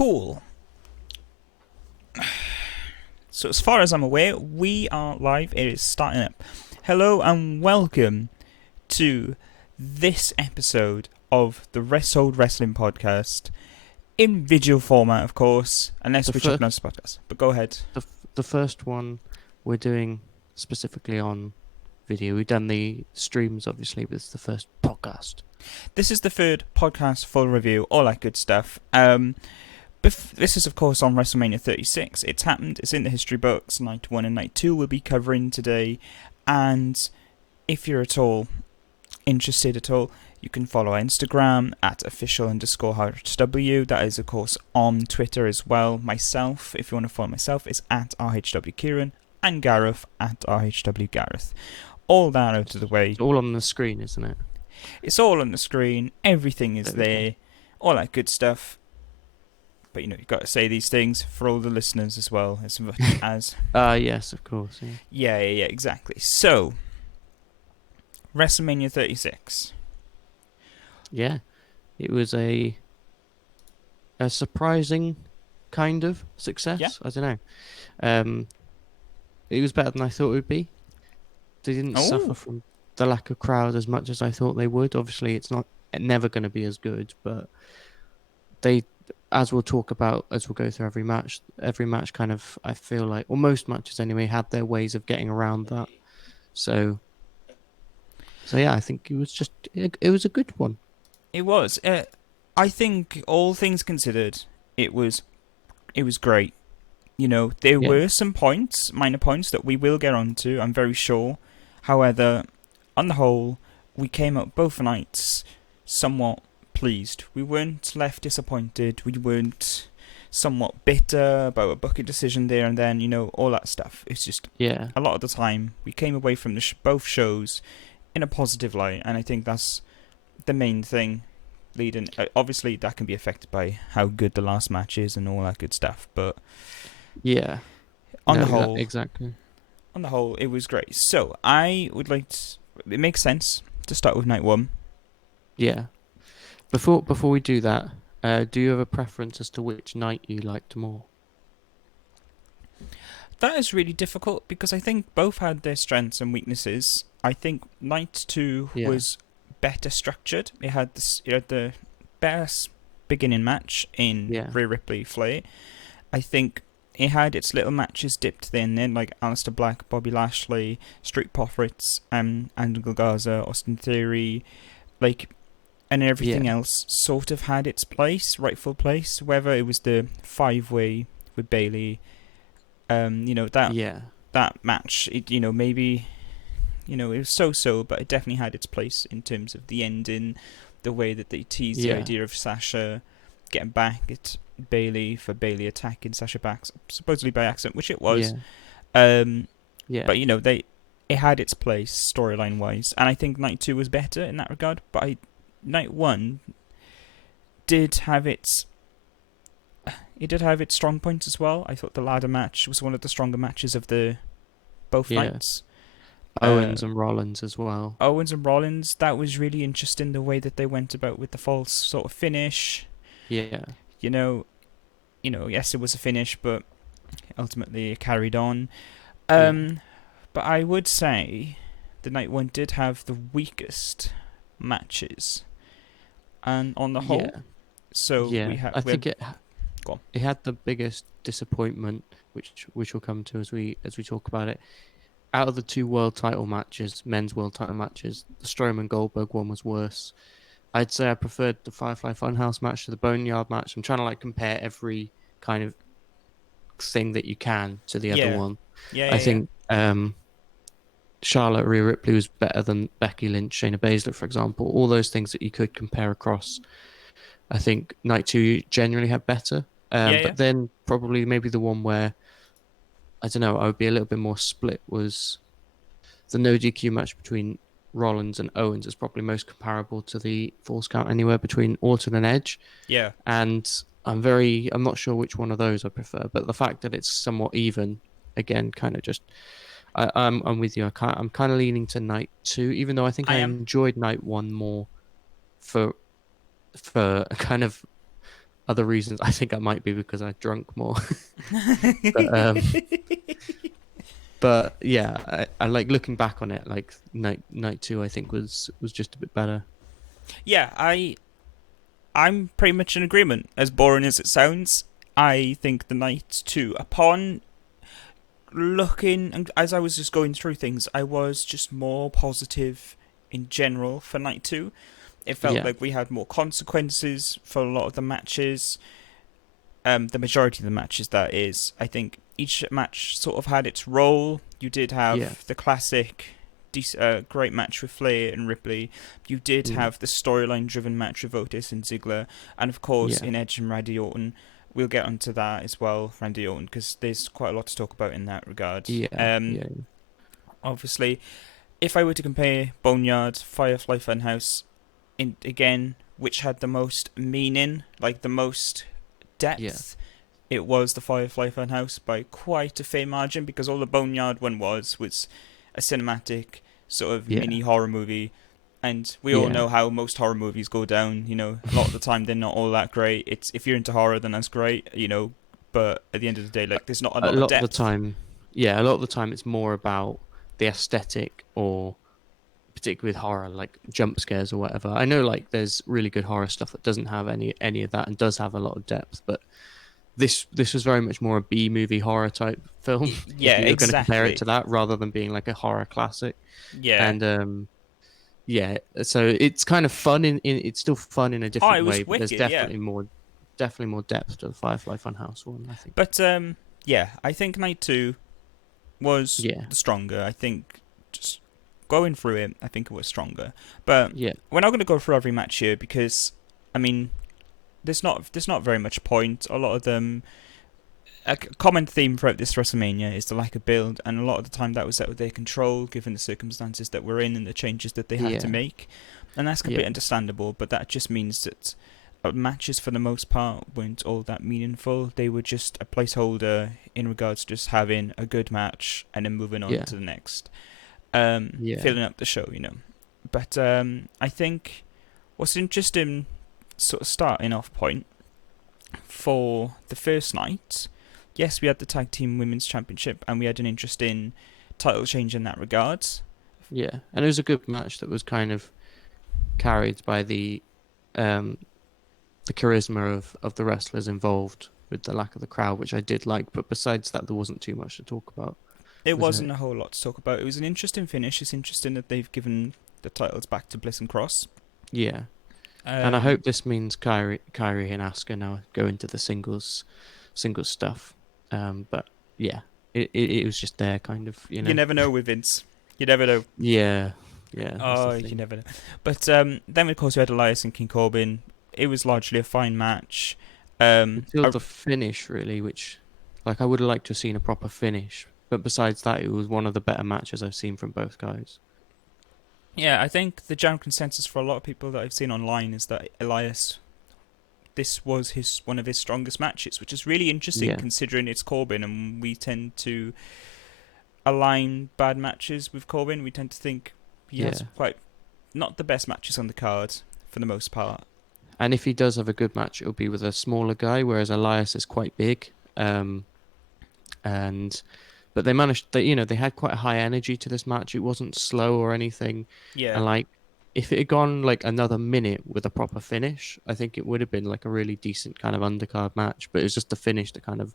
Cool. So as far as I'm aware, we are live. It is starting up. Hello and welcome to this episode of the Wrestled Wrestling Podcast in video format, of course, unless we're chucking on this podcast. But go ahead. The first one we're doing specifically on video. We've done the streams, obviously, but it's the first podcast. This is the third podcast, full review, all that good stuff. This is, of course, on WrestleMania 36. It's happened. It's in the history books. Night 1 and Night 2 we'll be covering today. And if you're at all interested at all, you can follow our Instagram at official_RHW. That is, of course, on Twitter as well. Myself, if you want to follow myself, is at RHW Kieran and Gareth at RHW Gareth. All that out of the way. It's all on the screen, isn't it? It's all on the screen. Everything is there. All that good stuff. But, you've got to say these things for all the listeners as well, as much as... Yes, of course. Yeah, exactly. So, WrestleMania 36. Yeah. It was a surprising kind of success. Yeah. I don't know. It was better than I thought it would be. They didn't suffer from the lack of crowd as much as I thought they would. Obviously, it's never going to be as good, but they... As we'll talk about as we'll go through every match kind of, I feel like, or most matches anyway, had their ways of getting around that. So yeah, I think it was a good one. It was. I think, all things considered, it was great. There were some minor points that we will get onto, I'm very sure. However, on the whole, we came up both nights somewhat pleased. We weren't left disappointed. We weren't somewhat bitter about a booking decision there and then, all that stuff. It's just a lot of the time we came away from both shows in a positive light, and I think that's the main thing. Obviously, that can be affected by how good the last match is and all that good stuff, but on the whole, exactly. On the whole, it was great. So I would like to. It makes sense to start with night 1. Yeah. Before we do that, do you have a preference as to which night you liked more? That is really difficult because I think both had their strengths and weaknesses. I think night 2 was better structured. It had the best beginning match in Rhea Ripley Flair. I think it had its little matches dipped in there, like Aleister Black, Bobby Lashley, Street Profits, Angel Garza, Austin Theory, and everything else sort of had its rightful place. Whether it was the 5-way with Bayley, that match, maybe, it was so-so, but it definitely had its place in terms of the ending, the way that they teased the idea of Sasha getting back at Bayley for Bayley attacking Sasha Banks, supposedly by accident, which it was. But, it had its place storyline-wise, and I think Night 2 was better in that regard, but Night 1 did have its strong points as well. I thought the ladder match was one of the stronger matches of both nights. Owens and Rollins as well. Owens and Rollins, that was really interesting, the way that they went about with the false sort of finish. Yeah. Yes, it was a finish, but ultimately it carried on. But I would say the Night 1 did have the weakest matches. And on the whole, I think it had the biggest disappointment, which we'll come to as we talk about it. Out of the 2 world title matches, men's world title matches, the Strowman Goldberg one was worse. I'd say I preferred the Firefly Funhouse match to the Boneyard match. I'm trying to compare every kind of thing that you can to the other one. I think Charlotte Rhea Ripley was better than Becky Lynch, Shayna Baszler, for example. All those things that you could compare across. I think Night 2 generally had better. But then probably maybe the one where, I don't know, I would be a little bit more split was the no DQ match between Rollins and Owens is probably most comparable to the Falls Count Anywhere between Orton and Edge. Yeah. And I'm not sure which one of those I prefer, but the fact that it's somewhat even, again, kind of just... I'm with you. I'm kind of leaning to Night 2, even though I think I enjoyed Night 1 more for kind of other reasons. I think that might be because I drunk more. but but yeah, I like looking back on it. Like night two, I think was just a bit better. Yeah, I'm pretty much in agreement. As boring as it sounds, I think the night two, upon looking and as I was just going through things, I was just more positive in general for night two. It felt Yeah, like we had more consequences for a lot of the matches. The majority of the matches, that is. I think each match sort of had its role. You did yeah, have the classic, great match with Flair and Ripley. You did mm, have the storyline-driven match with Otis and Ziggler, and of course yeah, in Edge and Randy Orton. We'll get onto that as well, Randy Orton, because there's quite a lot to talk about in that regard. yeah, yeah, Obviously, if I were to compare Boneyard, Firefly Funhouse, in again, which had the most meaning, like the most yeah, depth, it was the Firefly Funhouse by quite a fair margin, because all the Boneyard one was a cinematic sort of yeah, mini horror movie, and we all yeah. know how most horror movies go down. You know, a lot of the time they're not all that great. It's if you're into horror, then that's great. You know, but at the end of the day, like there's not a A lot of lot of the depth. time, yeah, a lot of the time it's more about the aesthetic, or particularly with horror, like jump scares or whatever. I know like there's really good horror stuff that doesn't have any of that and does have a lot of depth, but this was very much more a B movie horror type film, if Yeah, you're going to compare it exactly. to that, rather than being like a horror classic. Yeah. And yeah, so it's kind of fun in it's still fun in a Oh, different it way, was but there's wicked. Yeah. definitely more depth to the Firefly Funhouse one, I think. But yeah, I think Night Two was Yeah, the stronger. I think just going through it, I think it was stronger. But yeah, we're not going to go through every match here because, I mean, there's not very much point. A lot of them, a common theme throughout this WrestleMania is the lack of build, and a lot of the time that was out of their control given the circumstances that we're in and the changes that they had to yeah, make, and that's yeah, completely understandable. But that just means that matches for the most part weren't all that meaningful. They were just a placeholder in regards to just having a good match and then moving on yeah, to the next, yeah, filling up the show, you know. But I think what's interesting, sort of starting off point for the first night, yes, we had the Tag Team Women's Championship and we had an interesting title change in that regard. yeah. And it was a good match that was kind of carried by um the charisma of the wrestlers involved, with the lack of the crowd, which I did like. But besides that, there wasn't too much to talk about, It was it? wasn't a whole lot to talk about. It was an interesting finish. It's interesting that they've given the titles back to Bliss and Cross. Yeah. And I Um, hope this means Kyrie and Asuka now go into the singles stuff. But yeah, it was just there, kind of, you you know. never know with Vince. You never know. Yeah, yeah, that's the Oh, you thing. never know. But then, of course, we had Elias and King Corbin. It was largely a fine match. Until the finish, really, which, like, I would have liked to have seen a proper finish. But besides that, it was one of the better matches I've seen from both guys. Yeah, I think the general consensus for a lot of people that I've seen online is that Elias, this was his one of his strongest matches, which is really interesting Yeah, considering it's Corbin, and we tend to align bad matches with Corbin. We tend to think he has yeah. quite not the best matches on the card for the most part. And if he does have a good match, it'll be with a smaller guy, whereas Elias is quite big. And but they managed, they had quite a high energy to this match. It wasn't slow or anything. Yeah, And like, if it had gone like another minute with a proper finish, I think it would have been like a really decent kind of undercard match. But it was just the finish that kind of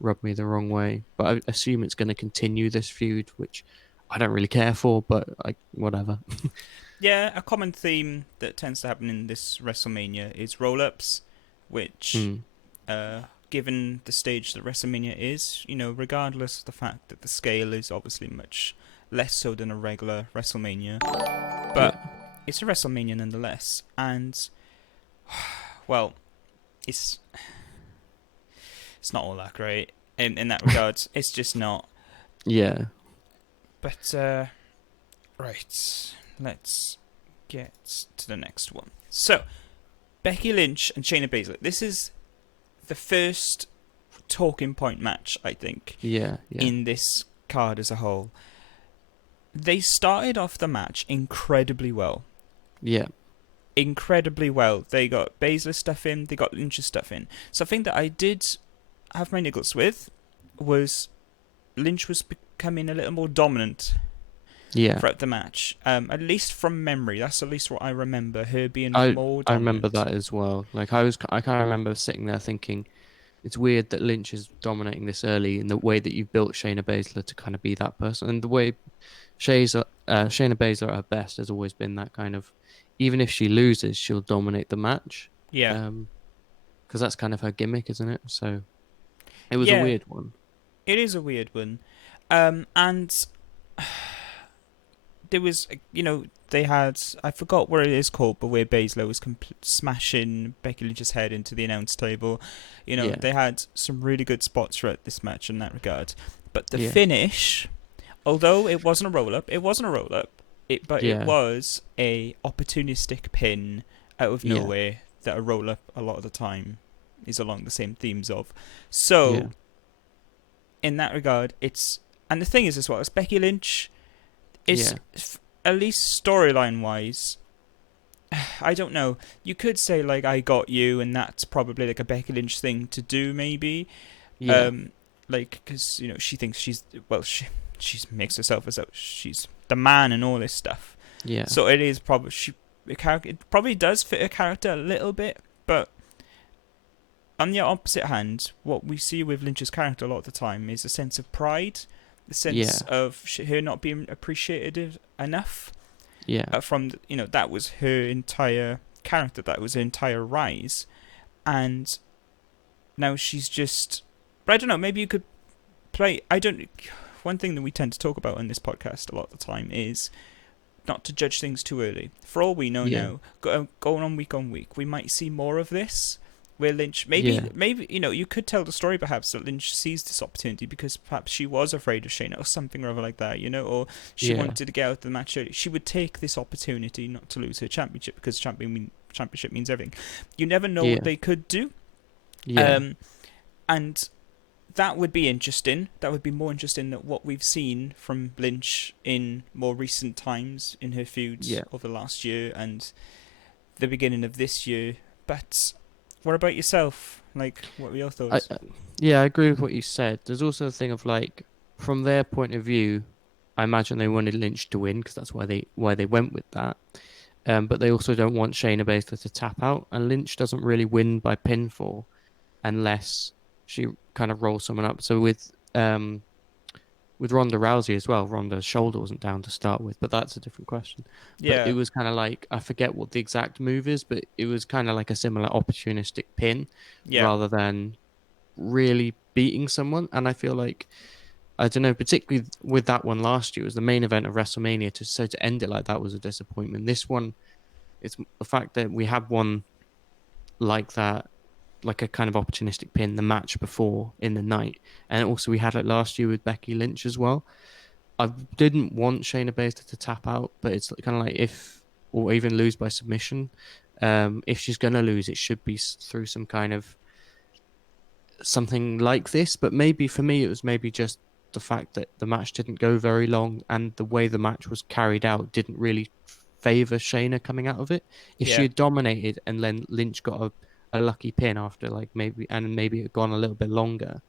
rubbed me the wrong way. But I assume it's going to continue this feud, which I don't really care for, but like, whatever. yeah. A common theme that tends to happen in this WrestleMania is roll-ups, which, Mm. given the stage that WrestleMania is, you know, regardless of the fact that the scale is obviously much less so than a regular WrestleMania, Yeah, but it's a WrestleMania nonetheless, and well, it's it's not all that great in that regard. It's just not. yeah, But right, let's get to the next one. So Becky Lynch and Shayna Baszler. This is the first talking point match, I think, yeah, yeah, in this card as a whole. They started off the match incredibly well. yeah, incredibly well. They got Baszler stuff in, they got Lynch's stuff in. Something that I did have my niggles with was Lynch was becoming a little more dominant Yeah. throughout the match. At least from memory, that's at least what I remember. Her being I more I remember dominant. that as well. Like I kind of remember sitting there thinking it's weird that Lynch is dominating this early in the way that you built Shayna Baszler to kind of be that person, and the way Shayna Baszler at her best has always been that kind of, even if she loses, she'll dominate the match. Yeah, Because that's kind of her gimmick, isn't it? So it was a yeah, weird one. it is a weird one. And there was, they had, I forgot what it is called, but where Baszler was smashing Becky Lynch's head into the announce table. Yeah, They had some really good spots throughout this match in that regard. But the yeah, finish, although it wasn't a roll up, but it yeah, was a opportunistic pin out of yeah, nowhere that a roll up a lot of the time is along the same themes of. yeah, So in that regard, and the thing is as well, it's Becky Lynch. It's yeah, at least storyline wise. I don't know. You could say like I got you, and that's probably like a Becky Lynch thing to do, maybe. yeah, Um, like because she thinks she makes herself as though she's the man and all this stuff. yeah, So it is probably it probably does fit her character a little bit, but on the opposite hand, what we see with Lynch's character a lot of the time is a sense of pride, the sense yeah, of her not being appreciated enough. yeah, That was her entire character, that was her entire rise, and now she's just. But I don't know. Maybe you could play. I don't. One thing that we tend to talk about on this podcast a lot of the time is not to judge things too early. For all we know yeah, now, going on week, we might see more of this. Where Lynch, yeah, maybe you could tell the story perhaps that Lynch sees this opportunity because perhaps she was afraid of Shayna or something or other like that, or she yeah, wanted to get out of the match early. She would take this opportunity not to lose her championship because championship means everything. You never know what yeah, they could do, yeah, um, and that would be interesting. That would be more interesting than what we've seen from Lynch in more recent times in her feuds yeah. over the last year and the beginning of this year. But what about yourself? Like, what were your I thoughts? yeah, I agree with what you said. There's also a thing of like, from their point of view, I imagine they wanted Lynch to win because that's why they went with that. But they also don't want Shayna Baszler to tap out, and Lynch doesn't really win by pinfall unless she kind of rolls someone up. So with Ronda Rousey as well, Ronda's shoulder wasn't down to start with, but that's a different question. But it Yeah, was kind of like, I forget what the exact move is, but it was kind of like a similar opportunistic pin yeah, rather than really beating someone. And I feel like, I don't know, particularly with that one last year, it was the main event of WrestleMania. To end it like that was a disappointment. This one, it's the fact that we had one like that, like a kind of opportunistic pin the match before in the night, and also we had it last year with Becky Lynch as well. I didn't want Shayna Baszler to tap out, but it's kind of like, if, or even lose by submission. If she's gonna lose, it should be through some kind of something like this. But maybe for me, it was maybe just the fact that the match didn't go very long, and the way the match was carried out didn't really favor Shayna coming out of it. If she yeah, had dominated and then Lynch got a lucky pin after, like, maybe it had gone a little bit longer,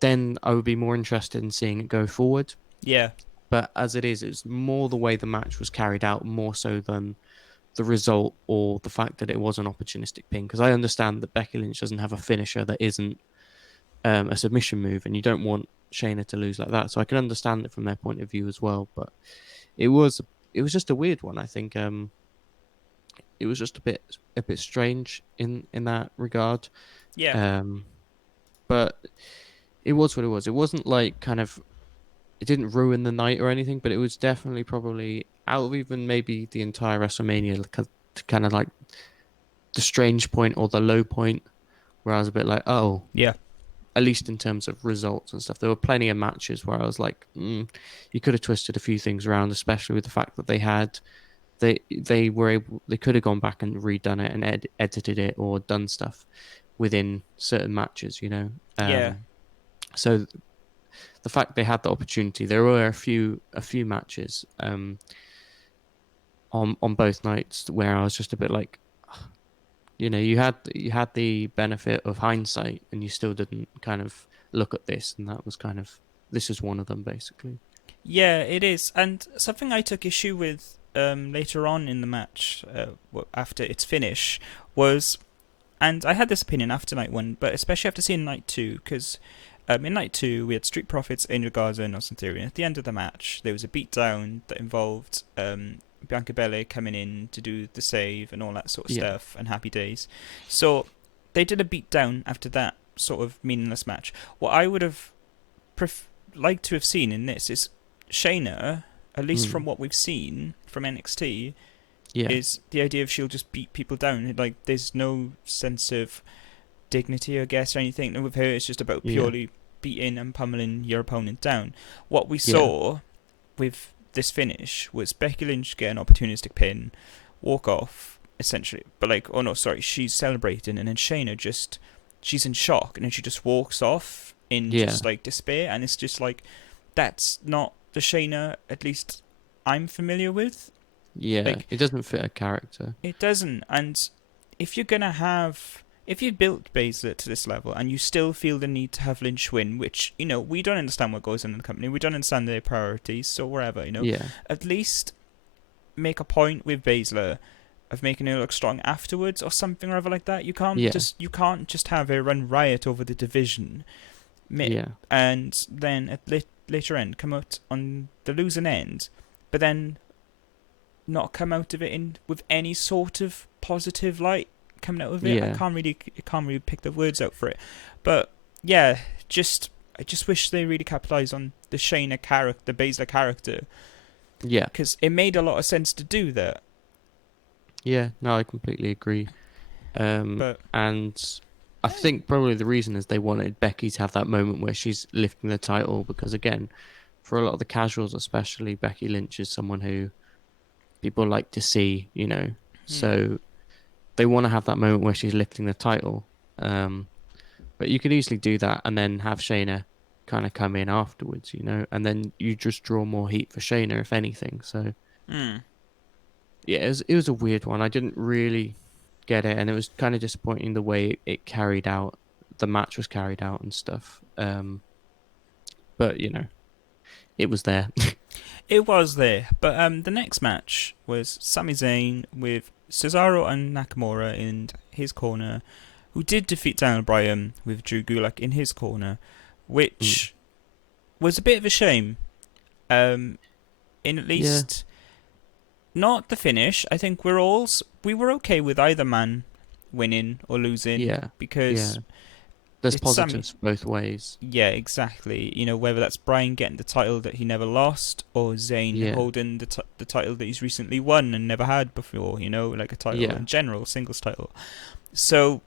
then I would be more interested in seeing it go forward. yeah, But as it is, it's more the way the match was carried out, more so than the result or the fact that it was an opportunistic pin. Because I understand that Becky Lynch doesn't have a finisher that isn't a submission move, and you don't want Shayna to lose like that. So I can understand it from their point of view as well. But it was it was just a weird one. I think it was just a bit strange in that regard. yeah, Um, but it was what it was. It wasn't like kind of, it didn't ruin the night or anything, but it was definitely probably out of even maybe the entire WrestleMania, like, kind of like the strange point or the low point where I was a bit like, oh, yeah, at least in terms of results and stuff. There were plenty of matches where I was like, you could have twisted a few things around, especially with the fact that they could have gone back and redone it and edited it or done stuff within certain matches. yeah, So the fact they had the opportunity, there were a few matches on both nights where I was just a bit like, you had the benefit of hindsight, and you still didn't kind of look at this, and that was kind of this is one of them basically. Yeah, it is. And something I took issue with later on in the match, after its finish, was, and I had this opinion after night one, but especially after seeing night two, because in night two we had Street Profits, Angel Garza, and Austin Theory. And at the end of the match, there was a beatdown that involved Bianca Belair coming in to do the save and all that sort of Yeah. stuff, and Happy Days. So they did a beatdown after that sort of meaningless match. What I would have liked to have seen in this is Shayna, at least from Mm. what we've seen from NXT, Yeah. is the idea of she'll just beat people down. Like, there's no sense of dignity, I guess, or anything. And with her, it's just about Yeah. purely beating and pummeling your opponent down. What we Yeah. saw with this finish was Becky Lynch get an opportunistic pin, walk off, essentially. But, like, oh no, sorry, she's celebrating, and then Shayna just, she's in shock, and then she just walks off in Yeah. just, like, despair. And it's just like, that's not the Shayna, at least I'm familiar with. Yeah. Like, It doesn't fit a character. it doesn't. And if you're gonna have, if you built Baszler to this level and you still feel the need to have Lynch win, which, we don't understand what goes on in the company, we don't understand their priorities, so whatever, Yeah. at least make a point with Baszler of making her look strong afterwards or something or other like that. Yeah. You can't just have her run riot over the division, Yeah. and then at later end come out on the losing end, but then not come out of it with any sort of positive light coming out of it. Yeah. I can't really pick the words out for it, but yeah, I just wish they really capitalized on the Shayna character, the Baszler character, Yeah. because it made a lot of sense to do that. Yeah. No, I completely agree. But And I think probably the reason is they wanted Becky to have that moment where she's lifting the title, because again, for a lot of the casuals, especially, Becky Lynch is someone who people like to see. So they want to have that moment where she's lifting the title. But you could easily do that and then have Shayna kind of come in afterwards, and then you just draw more heat for Shayna, if anything. So mm, yeah, it was a weird one. I didn't really get it, and it was kind of disappointing the way it carried out. The match was carried out and stuff. But it was there. it was there. But the next match was Sami Zayn with Cesaro and Nakamura in his corner, who did defeat Daniel Bryan with Drew Gulak in his corner, which was a bit of a shame. In at least not the finish. I think we were okay with either man winning or losing. Yeah, Because yeah. There's it's Sami. positives both ways. Yeah, exactly. Whether that's Bryan getting the title that he never lost, or Zayn Yeah. holding the title that he's recently won and never had before, like a title Yeah. in general, singles title. So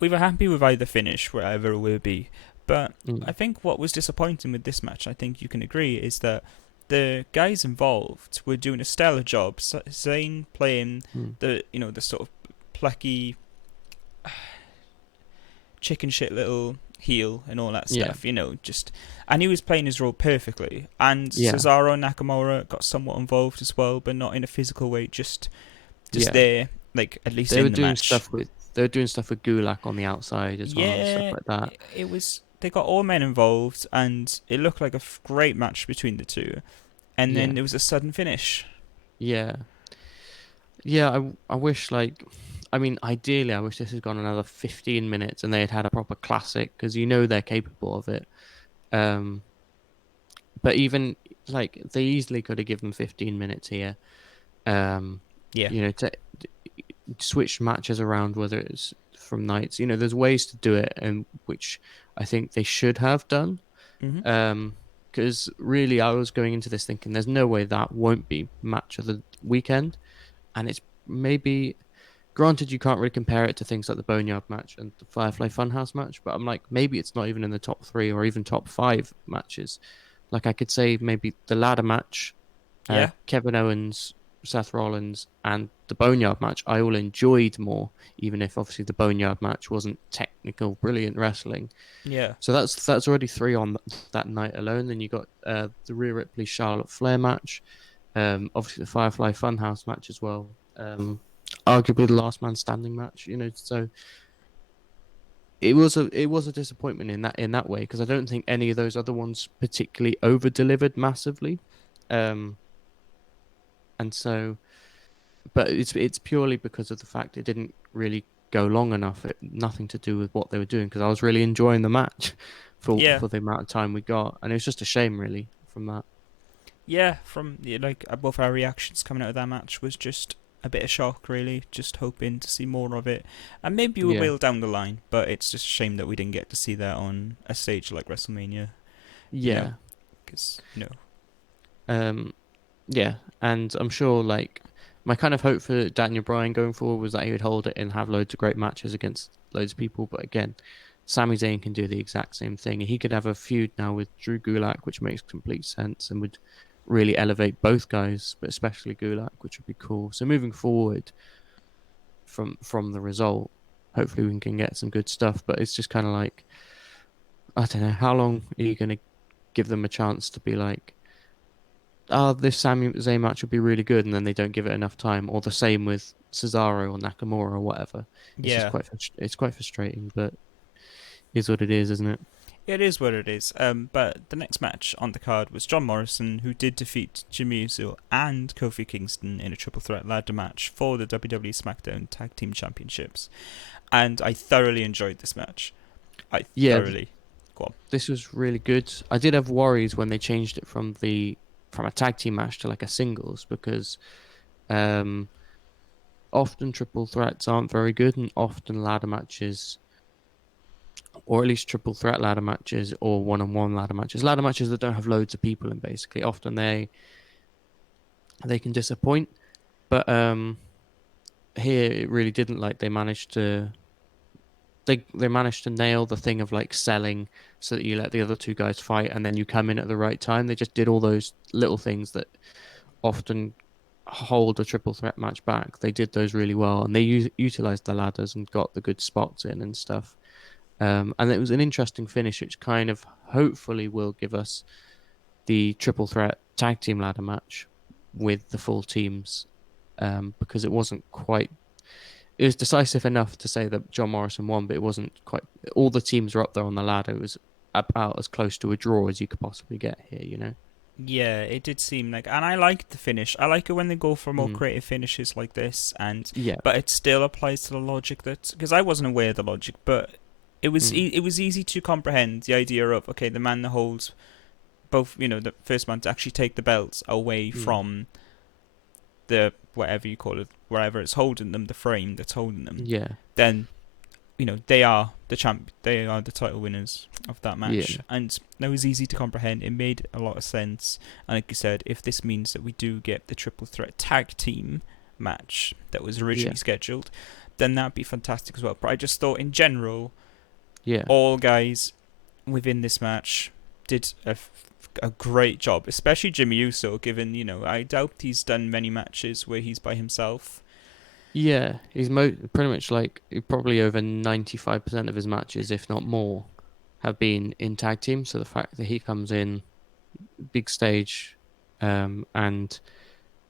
we were happy with either finish, wherever it will be. But I think what was disappointing with this match, I think you can agree, is that the guys involved were doing a stellar job. Zayn playing the sort of plucky chicken shit little heel and all that stuff, and he was playing his role perfectly. And Cesaro and Nakamura got somewhat involved as well, but not in a physical way, just there, like, at least they were in the doing match. they were doing stuff with Gulak on the outside as well, and stuff like that. It was, they got all men involved, and it looked like a great match between the two. And then there was a sudden finish. Yeah. I wish, ideally, I wish this had gone another 15 minutes and they had a proper classic, because they're capable of it. But even, they easily could have given 15 minutes here. To switch matches around, whether it's from nights. There's ways to do it, and which I think they should have done. Because really, I was going into this thinking there's no way that won't be match of the weekend. And it's maybe, granted, you can't really compare it to things like the Boneyard match and the Firefly Funhouse match, but I'm like, maybe it's not even in the top 3 or even top 5 matches. Like, I could say maybe the ladder match, Kevin Owens, Seth Rollins, and the Boneyard match I all enjoyed more, even if obviously the Boneyard match wasn't technical, brilliant wrestling. Yeah. So that's already 3 on that night alone. Then you got the Rhea Ripley Charlotte Flair match. Obviously the Firefly Funhouse match as well. Arguably the last man standing match. So it was a disappointment in that way, because I don't think any of those other ones particularly over delivered massively. Um, and so, but it's purely because of the fact it didn't really go long enough. Nothing to do with what they were doing, because I was really enjoying the match Yeah, for the amount of time we got, and it was just a shame really from that. yeah. From like both our reactions coming out of that match was just a bit of shock, really. Just hoping to see more of it, and maybe we Yeah, will down the line. But it's just a shame that we didn't get to see that on a stage like WrestleMania. You know, yeah, because um, yeah, and I'm sure like my kind of hope for Daniel Bryan going forward was that he would hold it and have loads of great matches against loads of people. But again, Sami Zayn can do the exact same thing. He could have a feud now with Drew Gulak, which makes complete sense and would really elevate both guys, but especially Gulak, which would be cool. So moving forward from the result, hopefully we can get some good stuff. But it's just kind of like, I don't know, how long are you going to give them a chance to be like, oh, this Sami Zayn match would be really good, and then they don't give it enough time, or the same with Cesaro or Nakamura or whatever. It's just yeah, quite frustrating, but is what it is, isn't it? it is what it is. But the next match on the card was John Morrison, who did defeat Jimmy Uso and Kofi Kingston in a triple threat ladder match for the WWE SmackDown Tag Team Championships, and I thoroughly enjoyed this match. I Yeah, thoroughly. Go on. this was really good. I did have worries when they changed it from a tag team match to like a singles, because um, often triple threats aren't very good, and often ladder matches, or at least triple threat ladder matches or one-on-one ladder matches that don't have loads of people in, basically often they can disappoint. But here it really didn't. Like they managed to nail the thing of like selling so that you let the other two guys fight and then you come in at the right time. They just did all those little things that often hold a triple threat match back. They did those really well, and they utilized the ladders and got the good spots in and stuff. And it was an interesting finish, which kind of hopefully will give us the triple threat tag team ladder match with the full teams, because it wasn't quite. It was decisive enough to say that John Morrison won, but it wasn't quite. All the teams were up there on the ladder. It was about as close to a draw as you could possibly get here. Yeah, it did seem like, and I liked the finish. I like it when they go for more Mm. creative finishes like this, and Yeah. but it still applies to the logic that, because I wasn't aware of the logic, but it was Mm. it was easy to comprehend the idea of, okay, the man that holds both, the first man to actually take the belts away Mm. from the whatever you call it, wherever it's holding them, the frame that's holding them, Yeah. then they are the they are the title winners of that Yeah. match, and that was easy to comprehend. It made a lot of sense, and like you said, if this means that we do get the triple threat tag team match that was Yeah. originally scheduled, then that'd be fantastic as well. But I just thought, in general, Yeah. all guys within this match did a great job, especially Jimmy Uso, given, I doubt he's done many matches where he's by himself. Yeah. He's pretty much like probably over 95% of his matches, if not more, have been in tag team. So the fact that he comes in big stage, and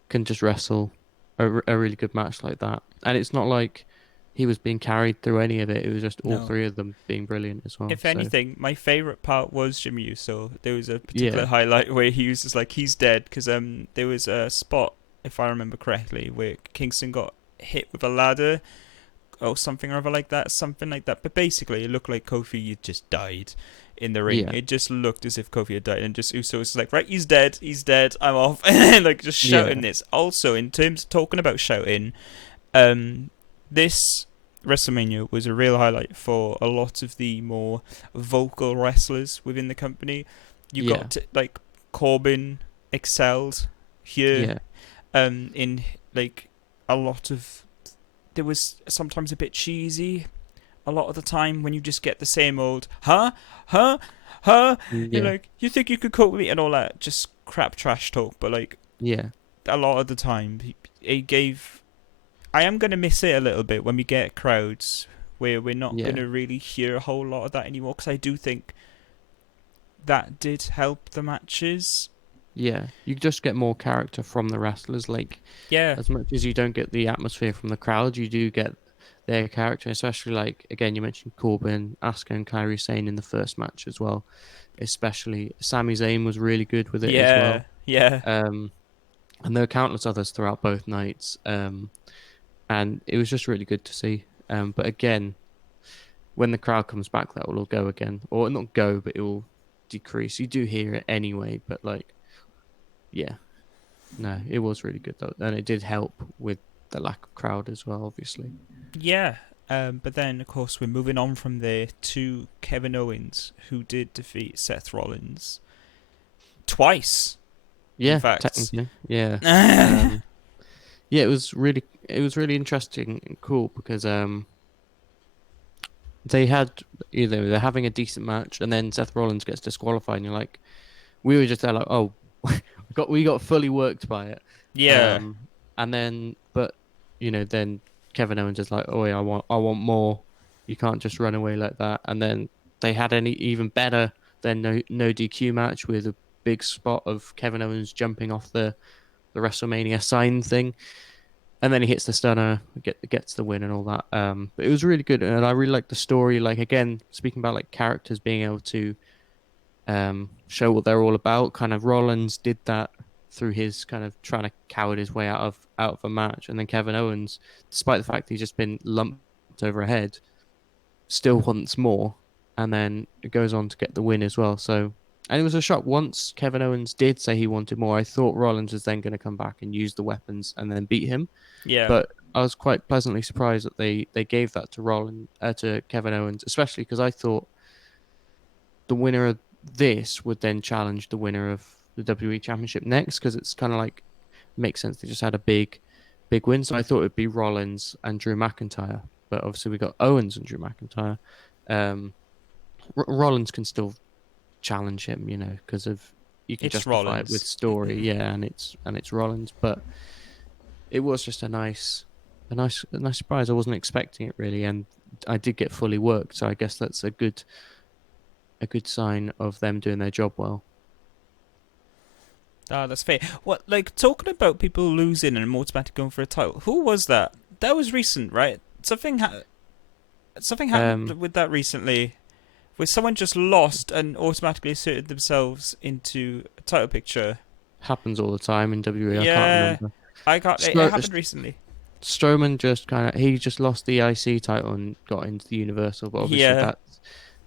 can just wrestle a really good match like that, and it's not like he was being carried through any of it. It was just all No. three of them being brilliant as well. If So anything, my favorite part was Jimmy Uso. There was a particular yeah, highlight where he was just like, he's dead, because there was a spot, if I remember correctly, where Kingston got hit with a ladder or something or other like that, something like that. But basically, it looked like Kofi had just died in the ring. yeah, It just looked as if Kofi had died, and just Uso was like, right, he's dead, I'm off, and like just shouting yeah, this. Also, in terms of talking about shouting, um, this WrestleMania was a real highlight for a lot of the more vocal wrestlers within the company. You yeah, got to, like, Corbin excelled here, yeah, in like a lot of. There was sometimes a bit cheesy. A lot of the time, when you just get the same old huh, you're yeah, like, you think you could cope with me and all that, just crap trash talk. But like, yeah, a lot of the time, he gave. I am gonna miss it a little bit when we get crowds where we're not yeah, gonna really hear a whole lot of that anymore. Because I do think that did help the matches, Yeah, you just get more character from the wrestlers. Like, Yeah, as much as you don't get the atmosphere from the crowd, you do get their character. Especially like again, you mentioned Corbin, Asuka, and Kairi Sane in the first match as well. Especially Sami Zayn was really good with it as yeah, well. yeah, Um, and there were countless others throughout both nights. And it was just really good to see. But again, when the crowd comes back, that will all go again, or not go, but it will decrease. You do hear it anyway, but like, yeah, no, it was really good though, and it did help with the lack of crowd as well, obviously. yeah. But then, of course, we're moving on from there to Kevin Owens, who did defeat Seth Rollins twice, in Yeah, fact. technically, yeah, Yeah, um, yeah. It was really interesting and cool because they had either they're having a decent match, and then Seth Rollins gets disqualified, and you're like, we were just there like, oh, we got fully worked by it. Um, and then, but then Kevin Owens is like, oh yeah, I want more. You can't just run away like that. And then they had an even better than no DQ match with a big spot of Kevin Owens jumping off the WrestleMania sign thing, and then he hits the stunner, gets the win and all that. But it was really good, and I really liked the story. Like again, speaking about like characters being able to show what they're all about. Kind of Rollins did that through his kind of trying to coward his way out of a match, and then Kevin Owens, despite the fact he's just been lumped over a head, still wants more, and then it goes on to get the win as well. So, and it was a shock once Kevin Owens did say he wanted more. I thought Rollins was then going to come back and use the weapons and then beat him, yeah, but I was quite pleasantly surprised that they gave that to to Kevin Owens, especially because I thought the winner of this would then challenge the winner of the WWE Championship next because it's kind of like makes sense. They just had a big win, so I thought it'd be Rollins and Drew McIntyre, but obviously we got Owens and Drew McIntyre. Um, Rollins can still challenge him, because of you can it's justify it with Rollins. story, yeah, and it's Rollins, but it was just a nice surprise. I wasn't expecting it really, and I did get fully worked, so I guess that's a good sign of them doing their job well. Ah, that's fair. What, like, talking about people losing and automatically going for a title? Who was that? That was recent, right? Something happened Um, with that recently, where someone just lost and automatically inserted themselves into a title picture. happens all the time in WWE. I can't Yeah, remember. I can't. It happened recently. Strowman he just lost the IC title and got into the Universal, but obviously Yeah,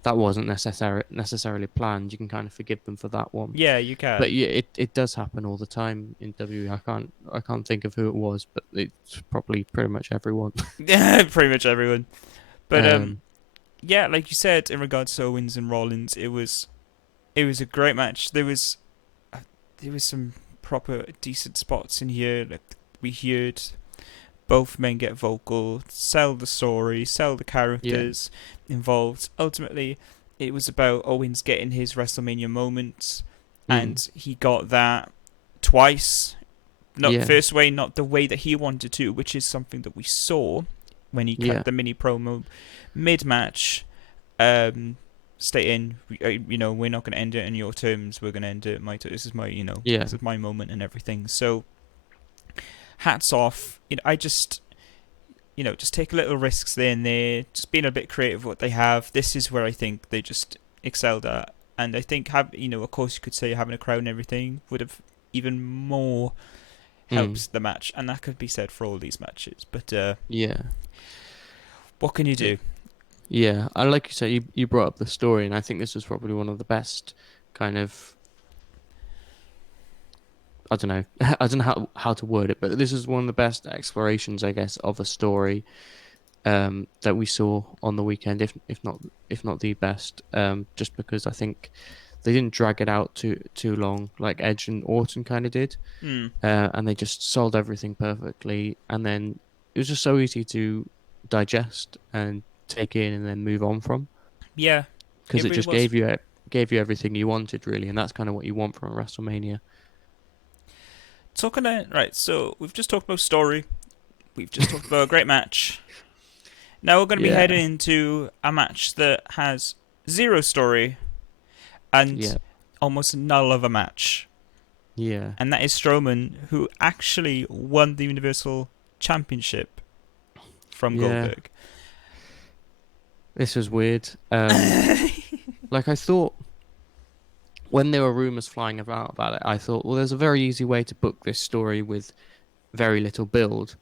that wasn't necessarily planned. You can kind of forgive them for that one. yeah, you But can. yeah, it does happen all the time in WWE. I can't think of who it was, but it's probably pretty much everyone. Yeah, pretty much everyone. But Um, yeah, like you said, in regards to Owens and Rollins, it was a great match. There was some proper decent spots in here. Like, we heard both men get vocal, sell the story, sell the yeah, characters involved. Ultimately, it was about Owens getting his WrestleMania moments, mm, and he got that twice. Not yeah, first way, not the way that he wanted to, which is something that we saw when he cut yeah, the mini promo mid match. Um, stating, we're not going to end it on your terms. We're going to end it my. This is my, yeah, this is my moment and everything. So hats off. I just, just take little risks there and there. Just being a bit creative with what they have. This is where I think they just excelled at. And I think of course you could say having a crowd and everything would have even more mm, helped the match, and that could be said for all these matches. But yeah. what can you So, do? yeah, I like you say you brought up the story, and I think this was probably one of the best kind of I don't know I don't know how to word it, but this is one of the best explorations, I guess, of a story that we saw on the weekend, if not the best. Just because I think they didn't drag it out too long, like Edge and Orton kind of did, Hmm. and they just sold everything perfectly, and then it was just so easy to digest and take in and then move on from Yeah, because it it really just was. gave you everything you wanted really, and that's kind of what you want from a WrestleMania. Talking right, so we've just talked about story. We've just talked about a great match. Now we're going to be Yeah, heading into a match that has zero story and yeah, almost null of a match. Yeah. and that is Strowman, who actually won the Universal Championship from Yeah. Goldberg. This was weird. Like I thought when there were rumors flying about it, I thought, well, there's a very easy way to book this story with very little build.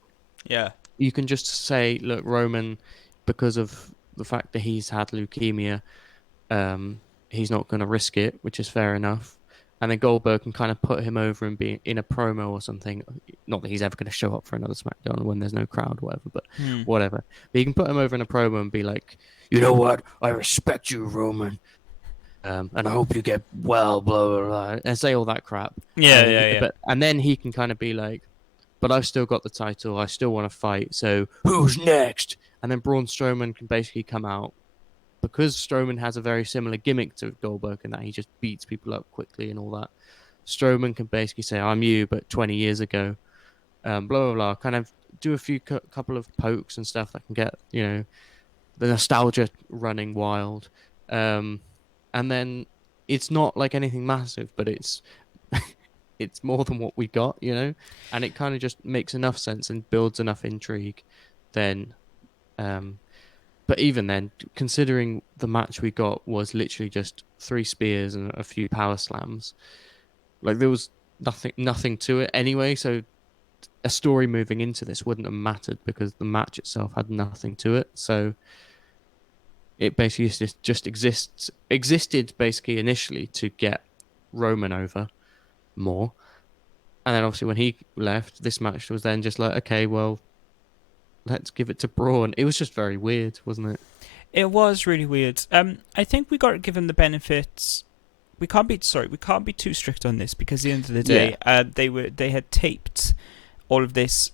Yeah. You can just say, look, Roman, because of the fact that he's had leukemia, he's not going to risk it, which is fair enough. And then Goldberg can kind of put him over and be in a promo or something. Not that he's ever going to show up for another SmackDown when there's no crowd, or whatever, but whatever. But you can put him over in a promo and be like, you know what? I respect you, Roman. And I hope you get well, blah blah blah, and say all that crap. Yeah, yeah, yeah. And then he can kind of be like, but I've still got the title. I still want to fight. So who's next? And then Braun Strowman can basically come out because Strowman has a very similar gimmick to Goldberg in that he just beats people up quickly and all that. Strowman can basically say, "I'm you, but 20 years ago." Blah blah blah. Kind of do a few couple of pokes and stuff that can get the nostalgia running wild. And then it's not like anything massive, but it's it's more than what we got, and it kind of just makes enough sense and builds enough intrigue. Then, but even then, considering the match we got was literally just 3 spears and a few power slams, like there was nothing to it anyway. So a story moving into this wouldn't have mattered because the match itself had nothing to it. So it basically just existed basically initially to get Roman over more. And then obviously when he left, this match was then just like, okay, well, let's give it to Braun. It was just very weird, wasn't it? It was really weird. I think we got to give him the benefits. We can't be too strict on this because at the end of the day, they had taped all of this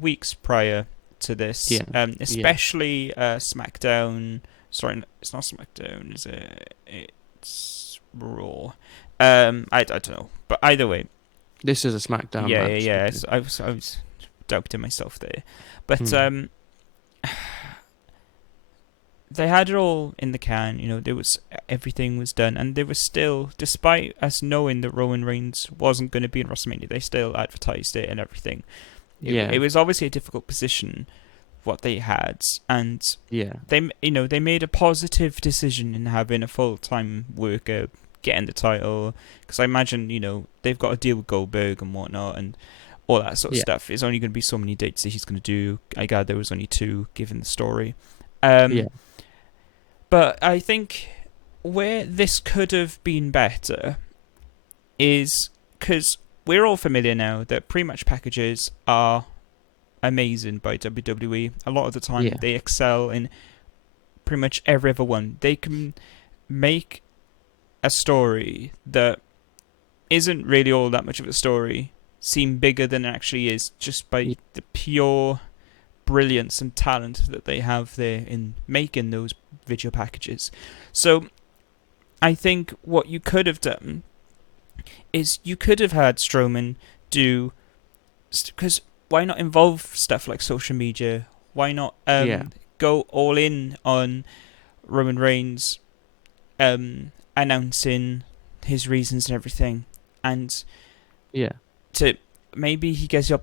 weeks prior to this, especially SmackDown. Sorry, it's not SmackDown, is it? It's Raw. I don't know, but either way, this is a SmackDown match. Yeah. So I was doubting myself there, but they had it all in the can. Everything was done, and they were still, despite us knowing that Roman Reigns wasn't going to be in WrestleMania, they still advertised it and everything. It was obviously a difficult position what they had, and they made a positive decision in having a full-time worker getting the title, because I imagine they've got to deal with Goldberg and whatnot and all that sort of stuff. There's only going to be so many dates that he's going to do. I gather there was only 2 given the story. But I think where this could have been better is because we're all familiar now that pre-match packages are amazing by WWE. A lot of the time they excel in pretty much every other one. They can make a story that isn't really all that much of a story seem bigger than it actually is, just by the pure brilliance and talent that they have there in making those video packages. So I think what you could have done is you could have had Strowman do, because why not involve stuff like social media? Why not go all in on Roman Reigns announcing his reasons and everything, and to maybe he gets the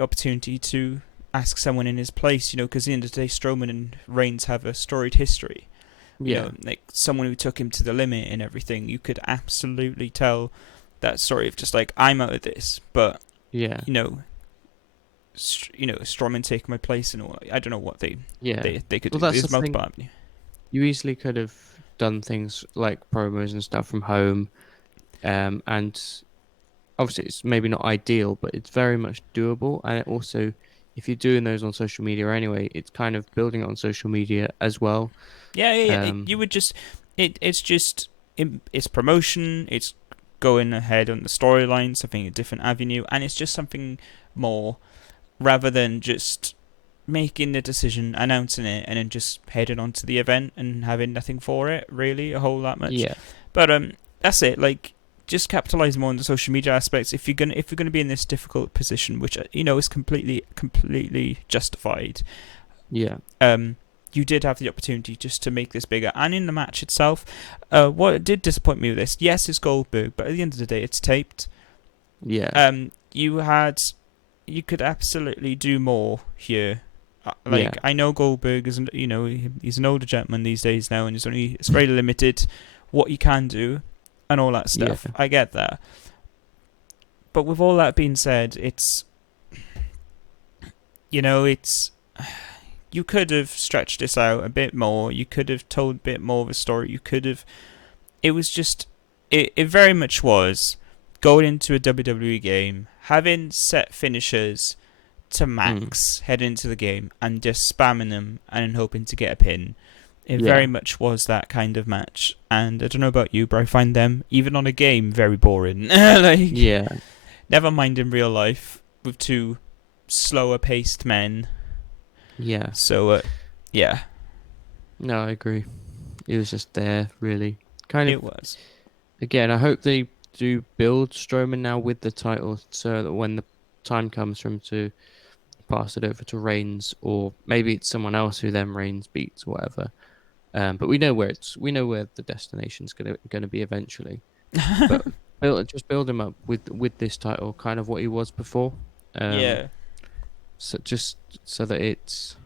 opportunity to ask someone in his place, because at the end of the day, Strowman and Reigns have a storied history. Like someone who took him to the limit and everything. You could absolutely tell that story of just like, I'm out of this, but Strowman take my place and all. I don't know what they could do. That's the thing. You easily could have done things like promos and stuff from home, and obviously it's maybe not ideal, but it's very much doable. And it also, if you're doing those on social media anyway, it's kind of building it on social media as well. You would just it's promotion. It's going ahead on the storyline, something a different avenue, and it's just something more, rather than just making the decision, announcing it, and then just heading on to the event and having nothing for it, really, a whole lot much. But that's it. Like, just capitalize more on the social media aspects. If you're gonna be in this difficult position, which is completely justified. you did have the opportunity just to make this bigger. And in the match itself, what did disappoint me with this, yes, it's Goldberg, but at the end of the day, it's taped. Yeah. You could absolutely do more here. Yeah. Like, I know Goldberg is, he's an older gentleman these days now, and it's very limited what you can do and all that stuff. Yeah. I get that. But with all that being said, it's you could have stretched this out a bit more. You could have told a bit more of a story. You could have. It was just. It very much was going into a WWE game, having set finishers to max, heading into the game, and just spamming them and hoping to get a pin. It very much was that kind of match. And I don't know about you, but I find them, even on a game, very boring. Yeah. Never mind in real life, with two slower paced men. Yeah. So, yeah. No, I agree. It was just there, really. Kind of. It was. Again, I hope they do build Strowman now with the title, so that when the time comes for him to pass it over to Reigns, or maybe it's someone else who then Reigns beats, or whatever. But we know where the destination's gonna be eventually. But build him up with this title, kind of what he was before. Yeah. So just so that it's,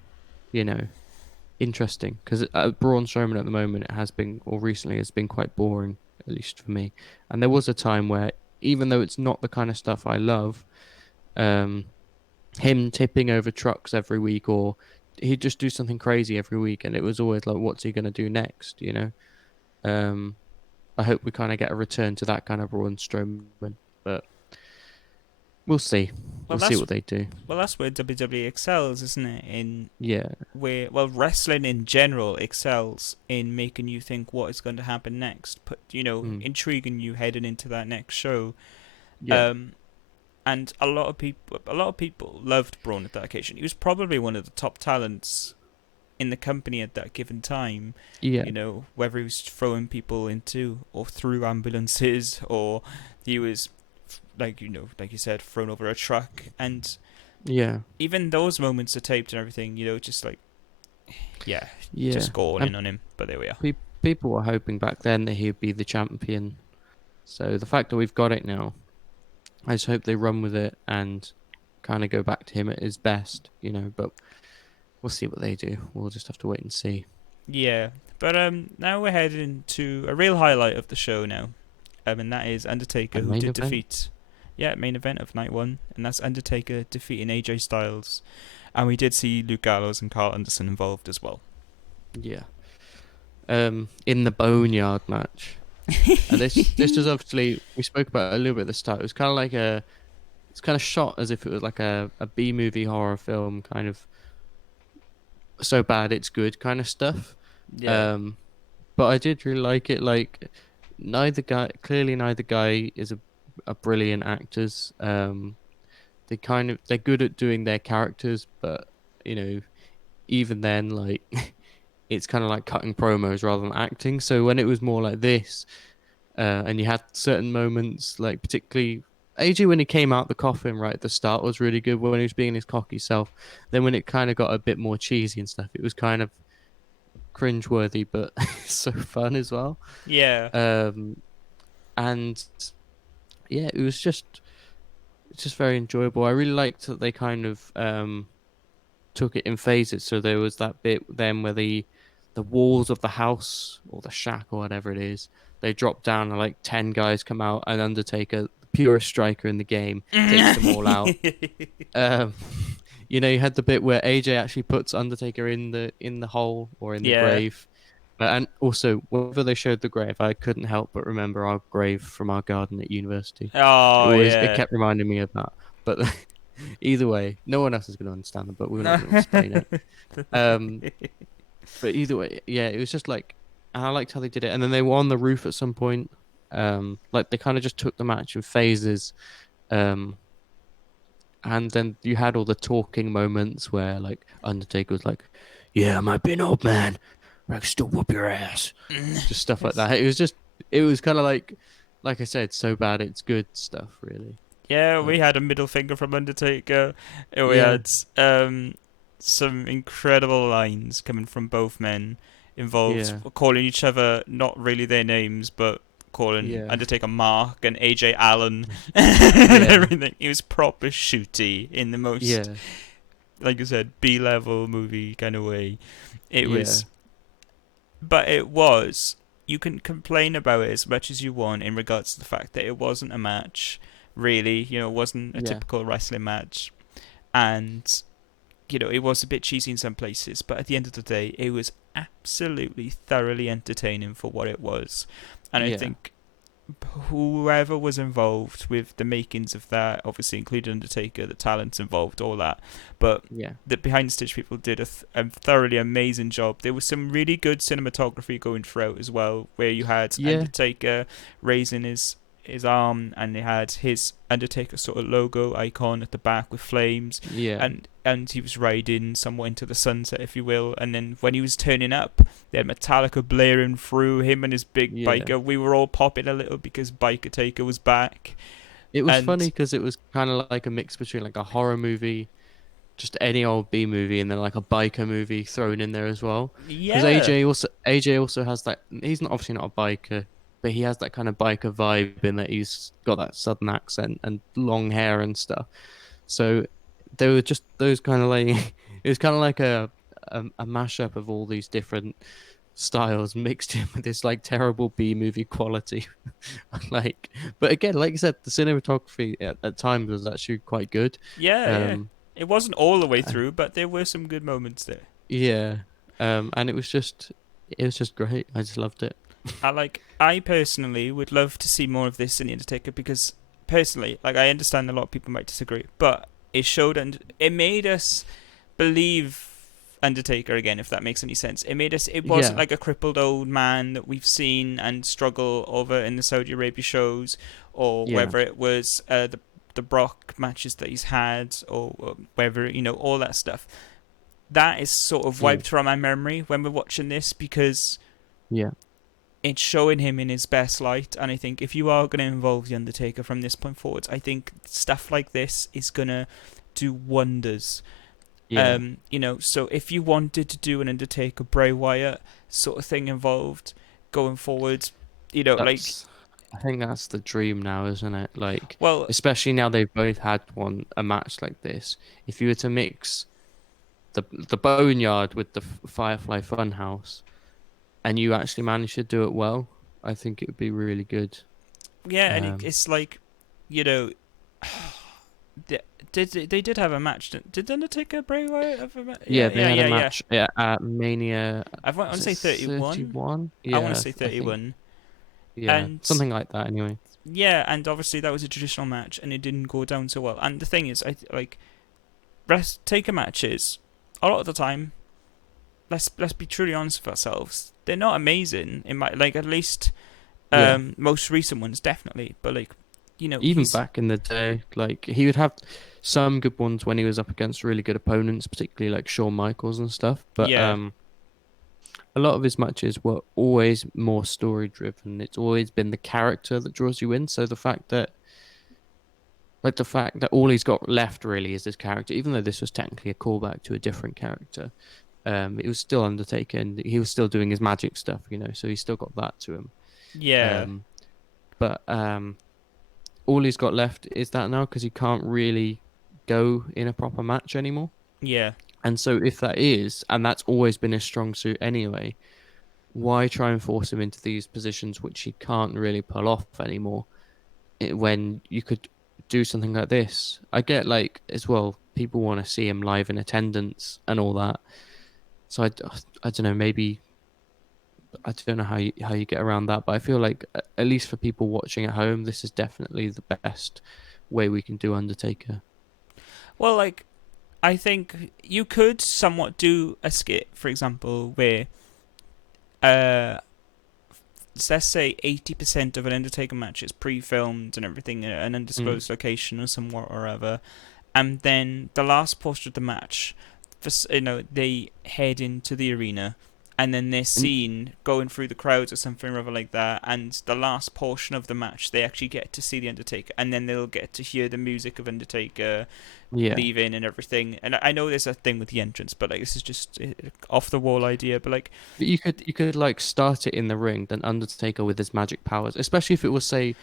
interesting, because Braun Strowman at the moment recently has been quite boring, at least for me. And there was a time where, even though it's not the kind of stuff I love, him tipping over trucks every week, or he'd just do something crazy every week, and it was always like, what's he going to do next, I hope we kind of get a return to that kind of Braun Strowman, but we'll see. We'll see what they do. Well, that's where WWE excels, isn't it? Yeah. Wrestling in general excels in making you think what is going to happen next, intriguing you heading into that next show. Yeah. And a lot of people loved Braun at that occasion. He was probably one of the top talents in the company at that given time. Yeah. Whether he was throwing people into or through ambulances, or he was, like you said, thrown over a truck. And even those moments are taped and everything, just like, just going in on him. But there we are. People were hoping back then that he'd be the champion. So the fact that we've got it now, I just hope they run with it and kind of go back to him at his best, but we'll see what they do. We'll just have to wait and see. Yeah, but now we're heading to a real highlight of the show now, and that is Undertaker, who did defeat... Yeah, main event of night one, and that's Undertaker defeating AJ Styles. And we did see Luke Gallows and Carl Anderson involved as well. Yeah. In the Boneyard match. And this was obviously, we spoke about it a little bit at the start. It was kind of like it's kind of shot as if it was like a B-movie horror film, kind of so bad it's good kind of stuff. Yeah. But I did really like it. Like, neither guy is are brilliant actors. They're good at doing their characters, but even then, like, it's kind of like cutting promos rather than acting. So when it was more like this, and you had certain moments, like particularly AJ when he came out the coffin right at the start was really good when he was being his cocky self. Then when it kind of got a bit more cheesy and stuff, it was kind of cringeworthy, but so fun as well. Yeah. And yeah, it's just very enjoyable. I really liked that they kind of took it in phases. So there was that bit then where the walls of the house or the shack or whatever it is, they drop down and like 10 guys come out, and Undertaker, the purest striker in the game, takes them all out. You had the bit where AJ actually puts Undertaker in the hole or in the grave. And also, whenever they showed the grave, I couldn't help but remember our grave from our garden at university. Oh, it kept reminding me of that. But either way, no one else is going to understand it, but we're not going to explain it. But either way, yeah, it was just like, I liked how they did it. And then they were on the roof at some point. Like, they kind of just took the match in phases. And then you had all the talking moments where, like, Undertaker was like, "Yeah, I might be an old man, but I can still whoop your ass." Just stuff like that. It was kind of like I said, so bad it's good stuff, really. Yeah, we had a middle finger from Undertaker. We had some incredible lines coming from both men involved, Yeah, calling each other not really their names, but calling yeah, Undertaker Mark and AJ Allen and yeah, everything. It was proper shooty in the most, yeah, like I said, B-level movie kind of way. It yeah, was, but it was. You can complain about it as much as you want in regards to the fact that it wasn't a match, really. You know, it wasn't a yeah, typical wrestling match, and it was a bit cheesy in some places, but at the end of the day, it was absolutely thoroughly entertaining for what it was. And I yeah, think whoever was involved with the makings of that, obviously including Undertaker, the talents involved, all that, but yeah, the behind the stitch people did a thoroughly amazing job. There was some really good cinematography going throughout as well, where you had yeah, Undertaker raising his arm, and they had his Undertaker sort of logo icon at the back with flames, yeah. and he was riding somewhat into the sunset, if you will. And then when he was turning up, they had Metallica blaring through him and his big Yeah. biker. We were all popping a little because Biker Taker was back. It was funny And because it was kind of like a mix between like a horror movie, just any old B movie, and then like a biker movie thrown in there as well. Because yeah, AJ also has that. He's not obviously not a biker, but he has that kind of biker vibe in that he's got that southern accent and long hair and stuff. So they were just those kind of like it was kind of like a mashup of all these different styles mixed in with this like terrible B movie quality. Like, but again, like you said, the cinematography at times was actually quite good. yeah. Um, It wasn't all the way uh, through, but there were some good moments there. yeah. And it was just great. I just loved it. I personally would love to see more of this in the Undertaker because personally, like I understand a lot of people might disagree, but it showed and it made us believe Undertaker again, if that makes any sense. It made us. It wasn't Yeah, like a crippled old man that we've seen and struggle over in the Saudi Arabia shows, or yeah, whether it was the Brock matches that he's had, or whether all that stuff. That is sort of yeah, wiped from my memory when we're watching this because yeah. it's showing him in his best light. And I think if you are going to involve the Undertaker from this point forwards, I think stuff like this is going to do wonders. Yeah. So if you wanted to do an Undertaker Bray Wyatt sort of thing involved going forward, like, That's I think that's the dream now, isn't it? Like, well, especially now they've both had a match like this. If you were to mix the Boneyard with the Firefly Funhouse, and you actually manage to do it well, I think it would be really good. yeah, and Um, it's like, you know, they did have a match. Did Undertaker Bray Wyatt have a match? yeah, Yeah, they yeah, had a yeah, yeah. match at Mania. I want Was to it say 31. 31? I want to Yeah, say I think 31. yeah, And something like that. Anyway. yeah, and obviously that was a traditional match, and it didn't go down so well. And the thing is, Taker matches a lot of the time. Let's be truly honest with ourselves. They're not amazing in my at least Yeah. most recent ones definitely. But Even he's back in the day, like he would have some good ones when he was up against really good opponents, particularly like Shawn Michaels and stuff. But yeah, a lot of his matches were always more story driven. It's always been the character that draws you in. So the fact that all he's got left really is this character, even though this was technically a callback to a different character. It was still Undertaker, and he was still doing his magic stuff, so he's still got that to him. yeah, Um, but all he's got left is that now because he can't really go in a proper match anymore. yeah, And so if that is, and that's always been his strong suit anyway, why try and force him into these positions which he can't really pull off anymore when you could do something like this? I get like as well, people want to see him live in attendance and all that. So I don't know, maybe I don't know how you get around that, but I feel like at least for people watching at home, this is definitely the best way we can do Undertaker. Well, I think you could somewhat do a skit, for example, where uh let's say 80% of an Undertaker match is pre-filmed and everything in an Mm. undisclosed location or somewhere or other, and then the last portion of the match, they head into the arena, and then they're And seen going through the crowds or something or other like that, and the last portion of the match they actually get to see the Undertaker, and then they'll get to hear the music of Undertaker yeah, leaving and everything. And I know there's a thing with the entrance, but like this is just off the wall idea. But like, but you could like start it in the ring, then Undertaker with his magic powers, especially if it was say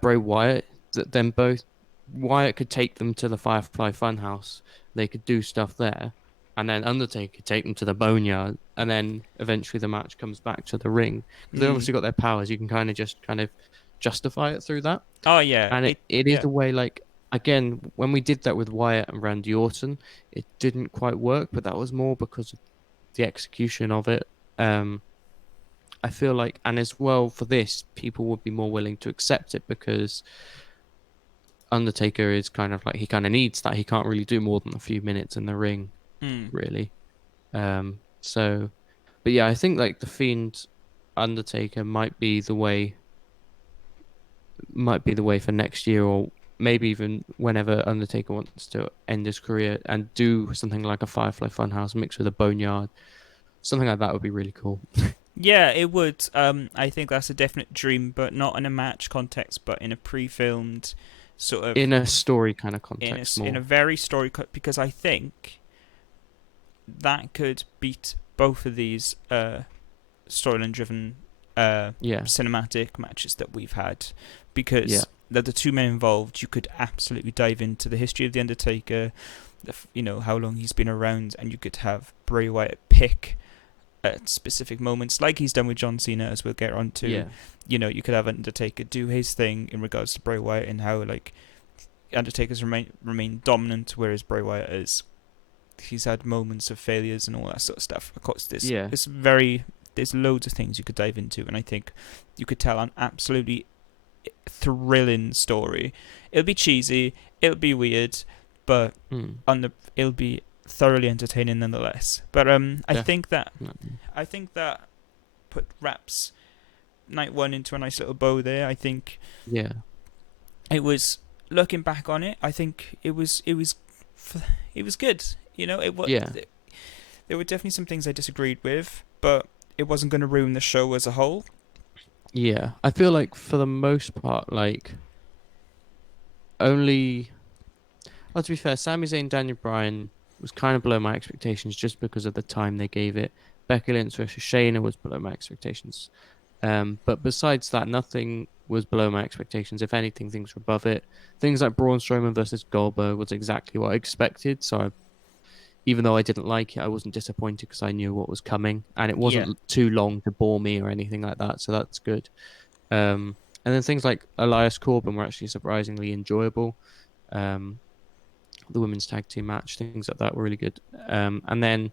Bray Wyatt, that then both Wyatt could take them to the Firefly Funhouse. They could do stuff there, and then Undertaker could take them to the Boneyard, and then eventually the match comes back to the ring. Because they mm, obviously got their powers, you can kind of justify it through that. oh yeah, And it is yeah. a way like again when we did that with Wyatt and Randy Orton, it didn't quite work, but that was more because of the execution of it. Um, I feel like, and as well for this, people would be more willing to accept it because Undertaker is kind of like he kind of needs that. He can't really do more than a few minutes in the ring, Mm. really. So, but yeah, I think like the Fiend Undertaker might be the way for next year, or maybe even whenever Undertaker wants to end his career and do something like a Firefly Funhouse mixed with a Boneyard. Something like that would be really cool. Yeah, it would. I think that's a definite dream, but not in a match context, but in a pre-filmed sort of In a story kind of in context in a more. very story cut, because I think that could beat both of these storyline driven Yeah, cinematic matches that we've had, yeah, because the two men involved, you could absolutely dive into the history of the Undertaker, how long he's been around, and you could have Bray Wyatt pick at specific moments, like he's done with John Cena, as we'll get on to. yeah, You could have Undertaker do his thing in regards to Bray Wyatt, and how like Undertaker's remain dominant, whereas Bray Wyatt is he's had moments of failures and all that sort of stuff. Of course, yeah, there's loads of things you could dive into, and I think you could tell an absolutely thrilling story. It'll be cheesy, it'll be weird, but mm, it'll be thoroughly entertaining nonetheless. But definitely. I think that wraps night one into a nice little bow there. I think Yeah, it was, looking back on it, I think it was good. It was, yeah, there were definitely some things I disagreed with, but it wasn't going to ruin the show as a whole. yeah. I feel like for the most part, like only. Well, to be fair, Sami Zayn, Daniel Bryan was kind of below my expectations just because of the time they gave it. Becky Lynch versus Shayna was below my expectations. But besides that, nothing was below my expectations. If anything, things were above it. Things like Braun Strowman versus Goldberg was exactly what I expected. Even though I didn't like it, I wasn't disappointed because I knew what was coming, and it Yeah, wasn't too long to bore me or anything like that. So that's good. And then things like Elias Corbin were actually surprisingly enjoyable. Um, the women's tag team match, things like that were really good. And then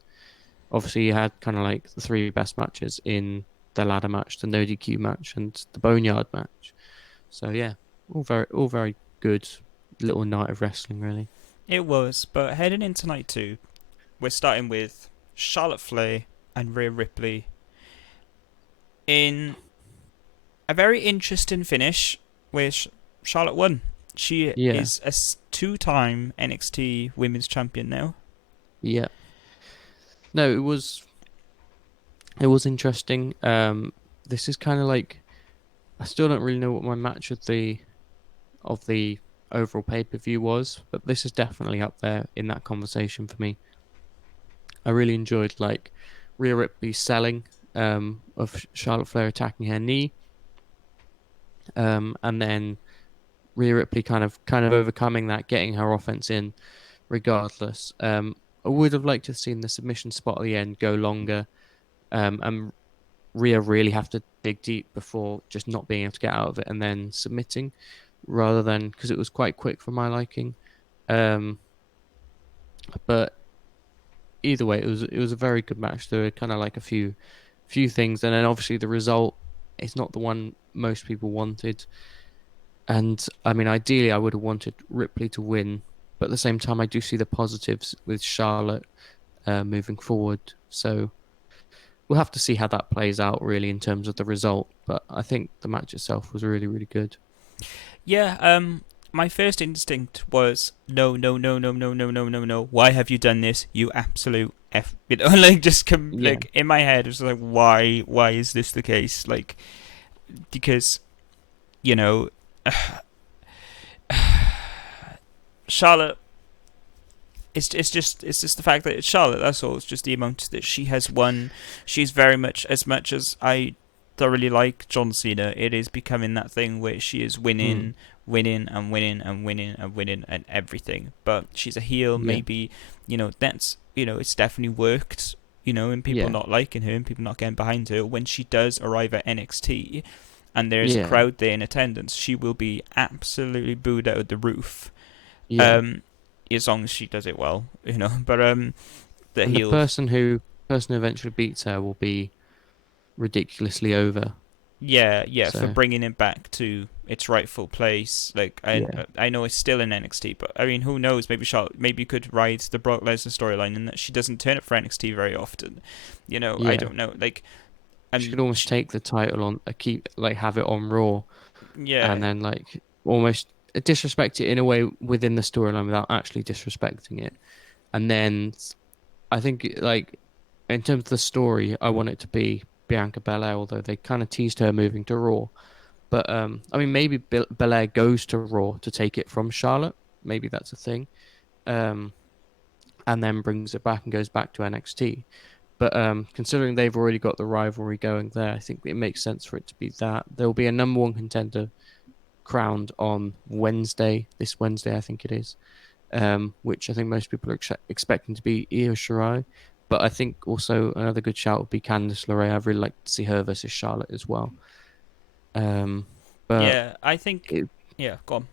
obviously you had kind of like the three best matches in the ladder match, the no DQ match, and the Boneyard match. So yeah, all very good little night of wrestling, really. it was. But heading into night two, we're starting with Charlotte Flair and Rhea Ripley in a very interesting finish, where Charlotte won. She Yeah, is a two-time NXT Women's Champion now. yeah. No, it was interesting. This is kind of like I still don't really know what my match of the overall pay per view was, but this is definitely up there in that conversation for me. I really enjoyed like Rhea Ripley selling of Charlotte Flair attacking her knee, and then Rhea Ripley kind of overcoming that, getting her offense in regardless. I would have liked to have seen the submission spot at the end go longer, and Rhea really have to dig deep before just not being able to get out of it and then submitting, rather than because it was quite quick for my liking. Um, but either way, it was a very good match. There were kind of like a few things, and then obviously the result is not the one most people wanted. And I mean, ideally, I would have wanted Ripley to win, but at the same time, I do see the positives with Charlotte moving forward. So we'll have to see how that plays out, really, in terms of the result. But I think the match itself was really, really good. Yeah, my first instinct was no, no, no, no, no, no, no, no, no. Why have you done this? You absolute f. You know, like just Yeah, like in my head, it was like, why? Why is this the case? Like because you know, Charlotte. It's just the fact that it's Charlotte. That's all. It's just the amount that she has won. She's very much as I thoroughly like John Cena. It is becoming that thing where she is mm, winning, winning and winning and winning and winning and everything. But she's a heel. yeah, Maybe that's it's definitely worked. In people yeah, not liking her and people not getting behind her. When she does arrive at NXT, and there's a yeah, crowd there in attendance, she will be absolutely booed out of the roof. yeah. Um, as long as she does it well. But the And the heel, person who eventually beats her will be ridiculously over. yeah, yeah, for So bringing it back to its rightful place. Like, yeah, I know it's still in NXT, but I mean, who knows? Maybe maybe you could ride the Brock Lesnar storyline in that she doesn't turn up for NXT very often. I yeah. don't know. Like, She could and almost take the title on, keep like have it on Raw, and yeah, then like almost disrespect it in a way within the storyline without actually disrespecting it. And then I think like in terms of the story, I want it to be Bianca Belair, although they kind of teased her moving to Raw. But I mean, maybe Belair goes to Raw to take it from Charlotte. Maybe that's a thing. Um, and then brings it back and goes back to NXT. But considering they've already got the rivalry going there, I think it makes sense for it to be that. There will be a number one contender crowned on Wednesday, this Wednesday, I think it is, which I think most people are expecting to be Io Shirai. But I think also another good shout would be Candice LeRae. I'd really like to see her versus Charlotte as well. Um, but yeah. I think, it, yeah. Go on. I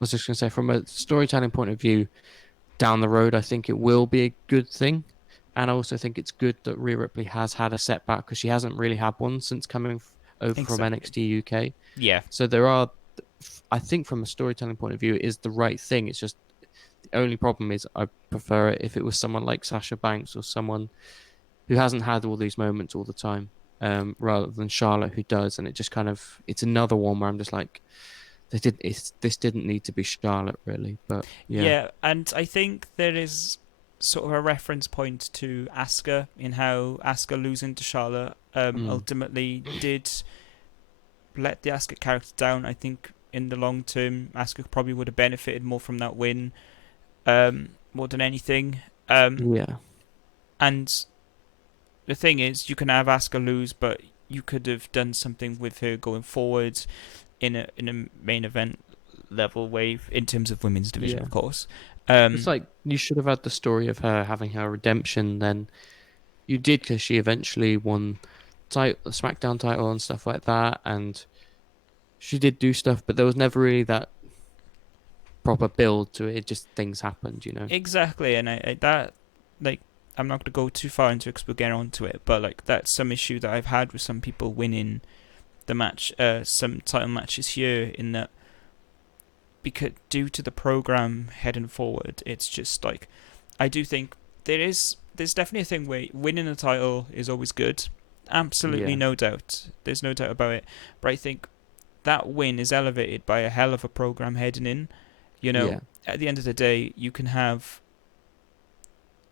was just going to say, from a storytelling point of view, down the road, I think it will be a good thing. And I also think it's good that Rhea Ripley has had a setback because she hasn't really had one since coming over from Exactly. NXT UK. Yeah. So there are, I think, from a storytelling point of view, it is the right thing. It's just the only problem is I prefer it if it was someone like Sasha Banks or someone who hasn't had all these moments all the time, rather than Charlotte who does. And it just kind of it's another one where I'm just like, this didn't need to be Charlotte really, but yeah, Yeah, and I think there is sort of a reference point to Asuka in how Asuka losing to Charlotte mm, ultimately did let the Asuka character down. I think in the long term, Asuka probably would have benefited more from that win, more than anything. Um, yeah, and the thing is, you can have Asuka lose, but you could have done something with her going forward in a main event level wave in terms of women's division, yeah. of course. It's Um, like you should have had the story of her having her redemption. Then you did because she eventually won the SmackDown title and stuff like that, and she did do stuff, but there was never really that proper build to it. It just things happened, you know. Exactly, and that like I'm not going to go too far into it because we'll get onto it, but like that's some issue that I've had with some people winning the match, some title matches here, in that because due to the program heading forward, it's just like I do think there's definitely a thing where winning a title is always good, absolutely Yeah, no doubt. There's no doubt about it, but I think that win is elevated by a hell of a program heading in. You know, yeah, at the end of the day, you can have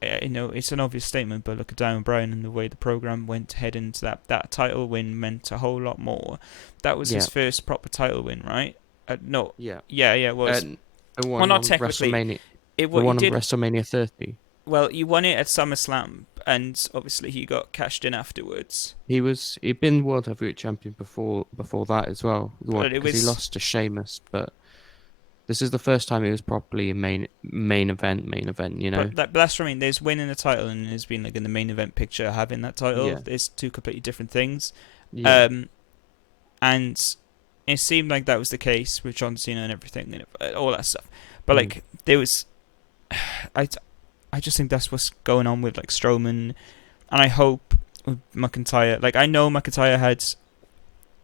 it's an obvious statement, but look at Diamond Bryan and the way the program went head into that title win meant a whole lot more. That was yeah, his first proper title win, right? No, yeah. yeah, yeah, it was. And the Well, one not on technically. WrestleMania, It the what he one on did. WrestleMania 30. Well, he won it at SummerSlam, and obviously he got cashed in afterwards. He'd been World Heavyweight Champion before that as well. The one But it because he was, lost to Sheamus, but this is the first time he was properly a main event. You know. but that's what I mean. There's winning the title, and there's been like in the main event picture having that title. Yeah, There's two completely different things. yeah, Um, and it seemed like that was the case with John Cena and everything, and all that stuff. But mm, like there was, I, I just think that's what's going on with like Strowman, and I hope with McIntyre. Like I know McIntyre had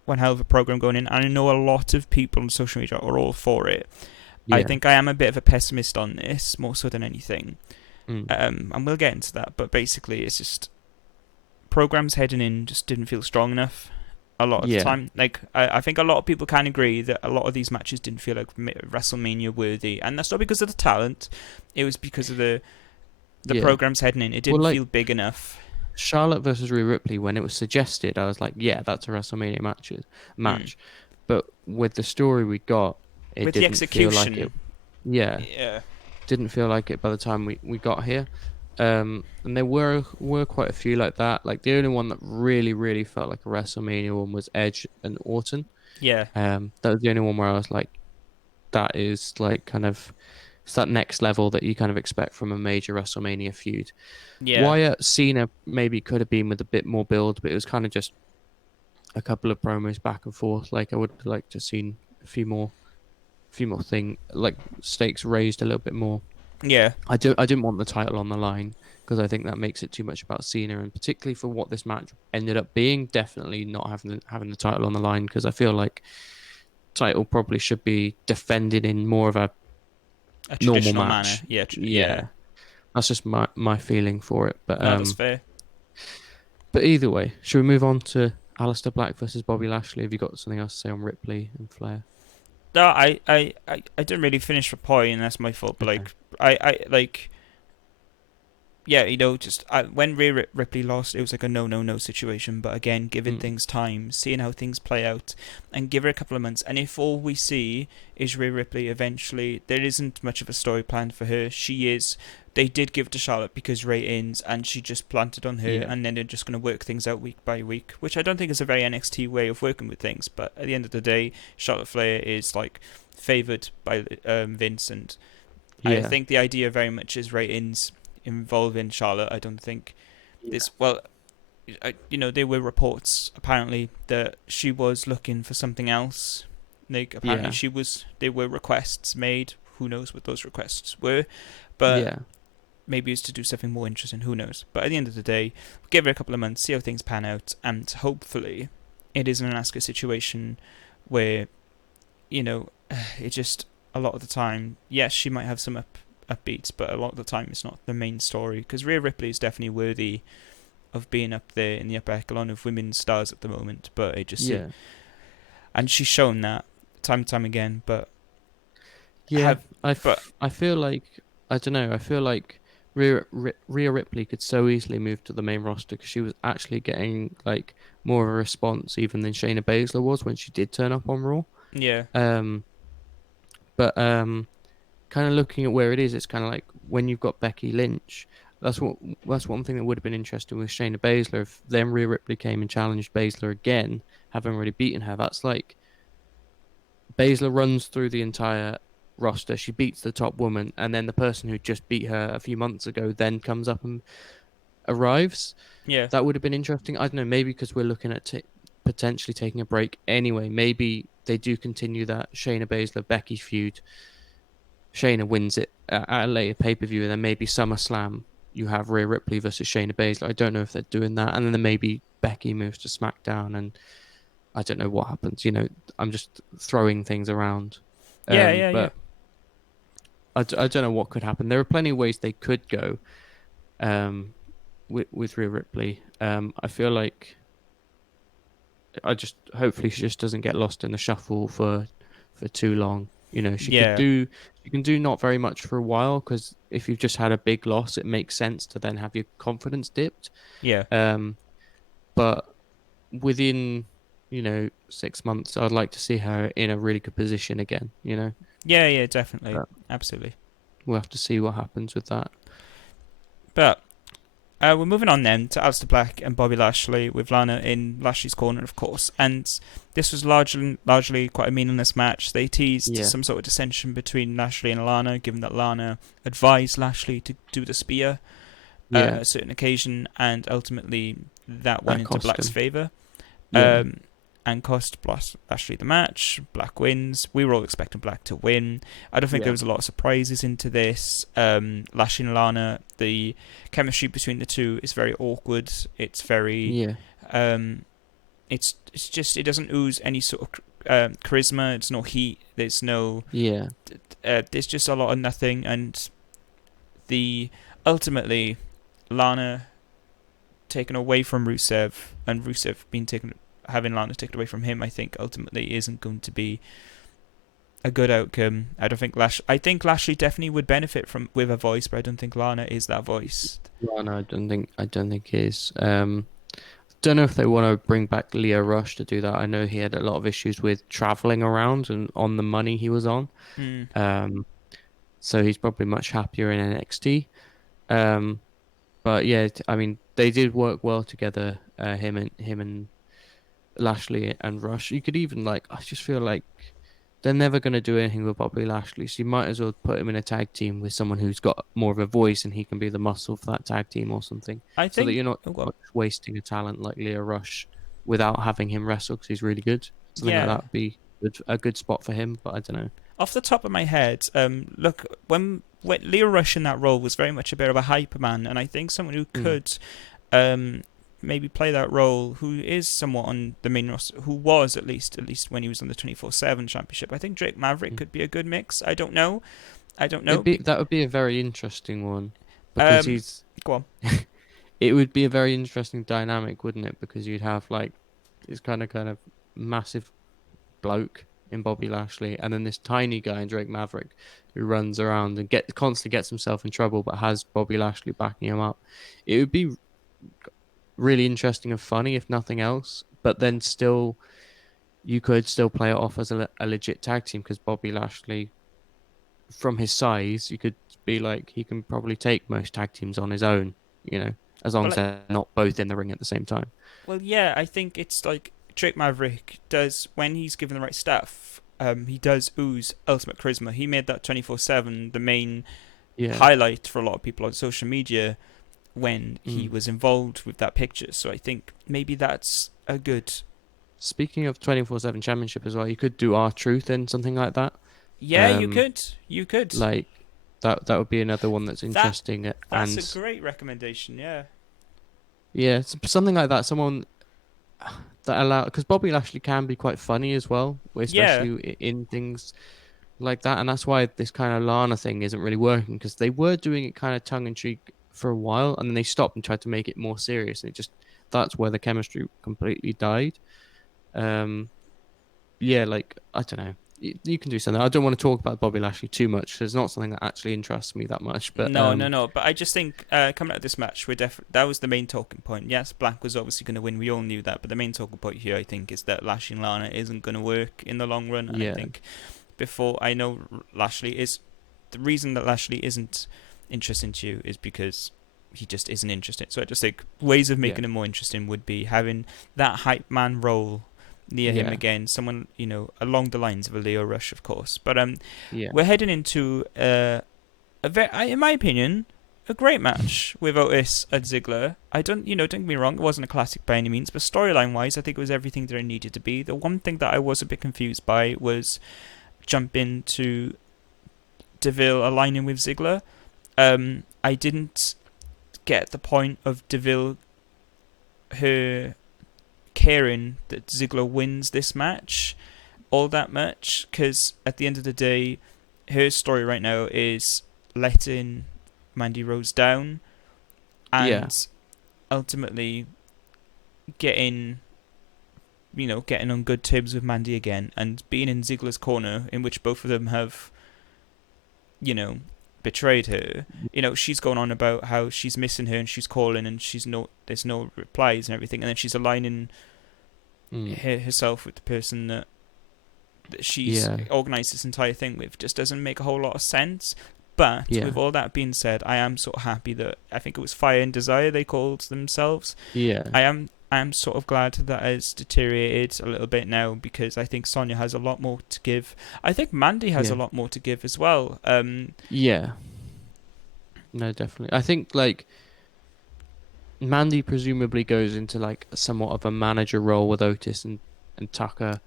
one hell of a program going in, and I know a lot of people on social media are all for it. I yeah, think I am a bit of a pessimist on this more so than anything, mm, and we'll get into that. But basically, it's just programs heading in just didn't feel strong enough. a lot of the Yeah, time. Like, I think a lot of people can agree that a lot of these matches didn't feel like WrestleMania worthy, and that's not because of the talent. It was because of the yeah. programs heading in. It Well, didn't like feel big enough. Charlotte versus Rhea Ripley, when it was suggested, I was like, yeah, that's a WrestleMania Mm. match. But with the story we got, it With the didn't feel like it. execution, Yeah, yeah, didn't feel like it by the time we got here. And there were quite a few like that. Like the only one that really felt like a WrestleMania one was Edge and Orton. yeah, That was the only one where I was like, that is like kind of it's that next level that you kind of expect from a major WrestleMania feud. yeah, Wyatt Cena maybe could have been with a bit more build, but it was kind of just a couple of promos back and forth. Like I would like to seen a few more thing like stakes raised a little bit more. yeah, I didn't want the title on the line because I think that makes it too much about Cena, and particularly for what this match ended up being, definitely not having the title on the line because I feel like title probably should be defended in more of a a normal traditional manner. match. Yeah, yeah. Yeah, that's just my feeling for it. No, that's fair. But either way, should we move on to Alistair Black versus Bobby Lashley? Have you got something else to say on Ripley and Flair? No, I didn't really finish the point, and that's my fault. But Okay. like, I like, yeah, just when Rhea Ripley lost, it was like a no situation. But again, giving Mm. things time, seeing how things play out, and give her a couple of months. And if all we see is Rhea Ripley, eventually there isn't much of a story planned for her. She is. They did give it to Charlotte because ratings, and she just planted on her, Yeah. and then they're just going to work things out week by week, which I don't think is a very NXT way of working with things. But at the end of the day, Charlotte Flair is like favored by Vince, and I Yeah. think the idea very much is ratings involving Charlotte. I don't think Yeah. this. Well, there were reports apparently that she was looking for something else. Like apparently Yeah. she was. There were requests made. Who knows what those requests were, but Yeah. maybe it's to do something more interesting. Who knows? But at the end of the day, give her a couple of months, see how things pan out, and hopefully, it isn't an Asuka situation where it just a lot of the time, yes, she might have some upbeats, but a lot of the time it's not the main story. Because Rhea Ripley is definitely worthy of being up there in the upper echelon of women's stars at the moment, but it just Yeah. and she's shown that time and time again. But Yeah. have but I feel like I don't know. I feel like Rhea Ripley could so easily move to the main roster because she was actually getting like more of a response even than Shayna Baszler was when she did turn up on Raw. yeah, Um, but kind of looking at where it is, it's kind of like when you've got Becky Lynch. That's what that's one thing that would have been interesting with Shayna Baszler if then Rhea Ripley came and challenged Baszler again, having already beaten her. That's like Baszler runs through the entire roster. She beats the top woman, and then the person who just beat her a few months ago then comes up and arrives. yeah, That would have been interesting. I don't know, maybe because we're looking at potentially taking a break anyway. Maybe they do continue that Shayna Baszler Becky feud. Shayna wins it at a later pay per view, and then maybe SummerSlam you have Rhea Ripley versus Shayna Baszler. I don't know if they're doing that, and then maybe Becky moves to SmackDown, and I don't know what happens. I'm just throwing things around, yeah. but I don't know what could happen. There are plenty of ways they could go with Rhea Ripley. I feel like I just hopefully she just doesn't get lost in the shuffle for too long. Yeah, She can do not very much for a while because if you've just had a big loss, it makes sense to then have your confidence dipped. yeah, Um, but within 6 months, I'd like to see her in a really good position again. yeah, definitely, But absolutely. we'll have to see what happens with that. But we're moving on then to Aleister Black and Bobby Lashley with Lana in Lashley's corner, of course. And this was largely quite a meaningless match. They teased Yeah, some sort of dissension between Lashley and Lana, given that Lana advised Lashley to do the spear yeah, at a certain occasion, and ultimately that went that into cost Black's him. favour. Yeah, And cost Lashley the match. Black wins. We were all expecting Black to win. I don't think there yeah, was a lot of surprises into this. Lashley and Lana, the chemistry between the two is very awkward. It's very, yeah, um, it's just it doesn't ooze any sort of charisma. It's no heat. yeah, There's just a lot of nothing. And the ultimately Lana taken away from Rusev and Rusev being taken having Lana taken away from him, I think ultimately isn't going to be a good outcome. I don't think I think Lashley definitely would benefit from with a voice, but I don't think Lana is that voice. No, no, I don't think he is. Don't know if they want to bring back Leo Rush to do that. I know he had a lot of issues with traveling around and on the money he was on. Mm. Um, so he's probably much happier in NXT. Um, but yeah, I mean, they did work well together. Him and Lashley and Rush. You could even like, I just feel like they're never going to do anything with Bobby Lashley, so you might as well put him in a tag team with someone who's got more of a voice and he can be the muscle for that tag team or something, I so that think. you're not Oh, well, wasting a talent like Leo Rush without having him wrestle because he's really good. Something like yeah. that would be a good spot for him, but I don't know. Off the top of my head, look, when Leo Rush in that role was very much a bit of a hyper man, and I think someone who Mm. could um, maybe play that role, who is somewhat on the main roster, who was at least when he was on the 24/7 championship. I think Drake Maverick Mm. could be a good mix. I don't know. I don't know. That would be a very interesting one because Um, he's go on. it would be a very interesting dynamic, wouldn't it? Because you'd have like this kind of massive bloke in Bobby Lashley, and then this tiny guy in Drake Maverick who runs around and constantly gets himself in trouble, but has Bobby Lashley backing him up. It would be really interesting and funny if nothing else, but then still you could still play it off as a legit tag team because Bobby Lashley, from his size, you could be like he can probably take most tag teams on his own, as long Well, as they're not both in the ring at the same time. well, yeah. I think it's like Drake Maverick does when he's given the right stuff. He does ooze ultimate charisma. He made that 24/7 the main Yeah. highlight for a lot of people on social media when he Mm. was involved with that picture. So I think maybe that's a good. Speaking of 24/7 championship as well, you could do R-Truth in something like that. Yeah, you Um, could. You could. like that would be another one that's That interesting, that's a and great recommendation. Yeah. yeah, something like that. Someone that allow because Bobby Lashley can be quite funny as well, Yeah. especially in things like that, and that's why this kind of Lana thing isn't really working because they were doing it kind of tongue in cheek for a while, and then they stopped and tried to make it more serious, and it just that's where the chemistry completely died. Um, yeah, like I don't know. You can do something. I don't want to talk about Bobby Lashley too much. 'Cause it's not something that actually interests me that much. But No, no, no. But I just think coming out of this match, that was the main talking point. Yes, Black was obviously going to win. We all knew that. But the main talking point here, I think, is that Lashley and Lana isn't going to work in the long run. And I yeah, think before I know Lashley is the reason that Lashley isn't interesting to you is because he just isn't interested. So I just think ways of yeah, making him more interesting would be having that hype man role near him yeah, again, someone along the lines of a Leo Rush, of course. But yeah, we're heading into in my opinion, a great match with Otis and Ziggler. Don't get me wrong, it wasn't a classic by any means, but storyline wise, I think it was everything that it needed to be. The one thing that I was a bit confused by was jumping to Deville aligning with Ziggler. I didn't get the point of Deville her caring that Ziggler wins this match all that much, because at the end of the day, her story right now is letting Mandy Rose down yeah, and ultimately getting getting on good terms with Mandy again and being in Ziggler's corner, in which both of them have you know betrayed her. She's going on about how she's missing her and she's calling and there's no replies and everything, and then she's aligning mm, herself with the person that she's yeah, organised this entire thing with. Just doesn't make a whole lot of sense. But yeah, with all that being said, I am sort of happy that I think it was Fire and Desire they called themselves. yeah, I am sort of glad that has deteriorated a little bit now, because I think Sonya has a lot more to give. I think Mandy has a yeah, lot more to give as well. yeah. No, definitely. I think like Mandy presumably goes into like somewhat of a manager role with Otis and Tucker.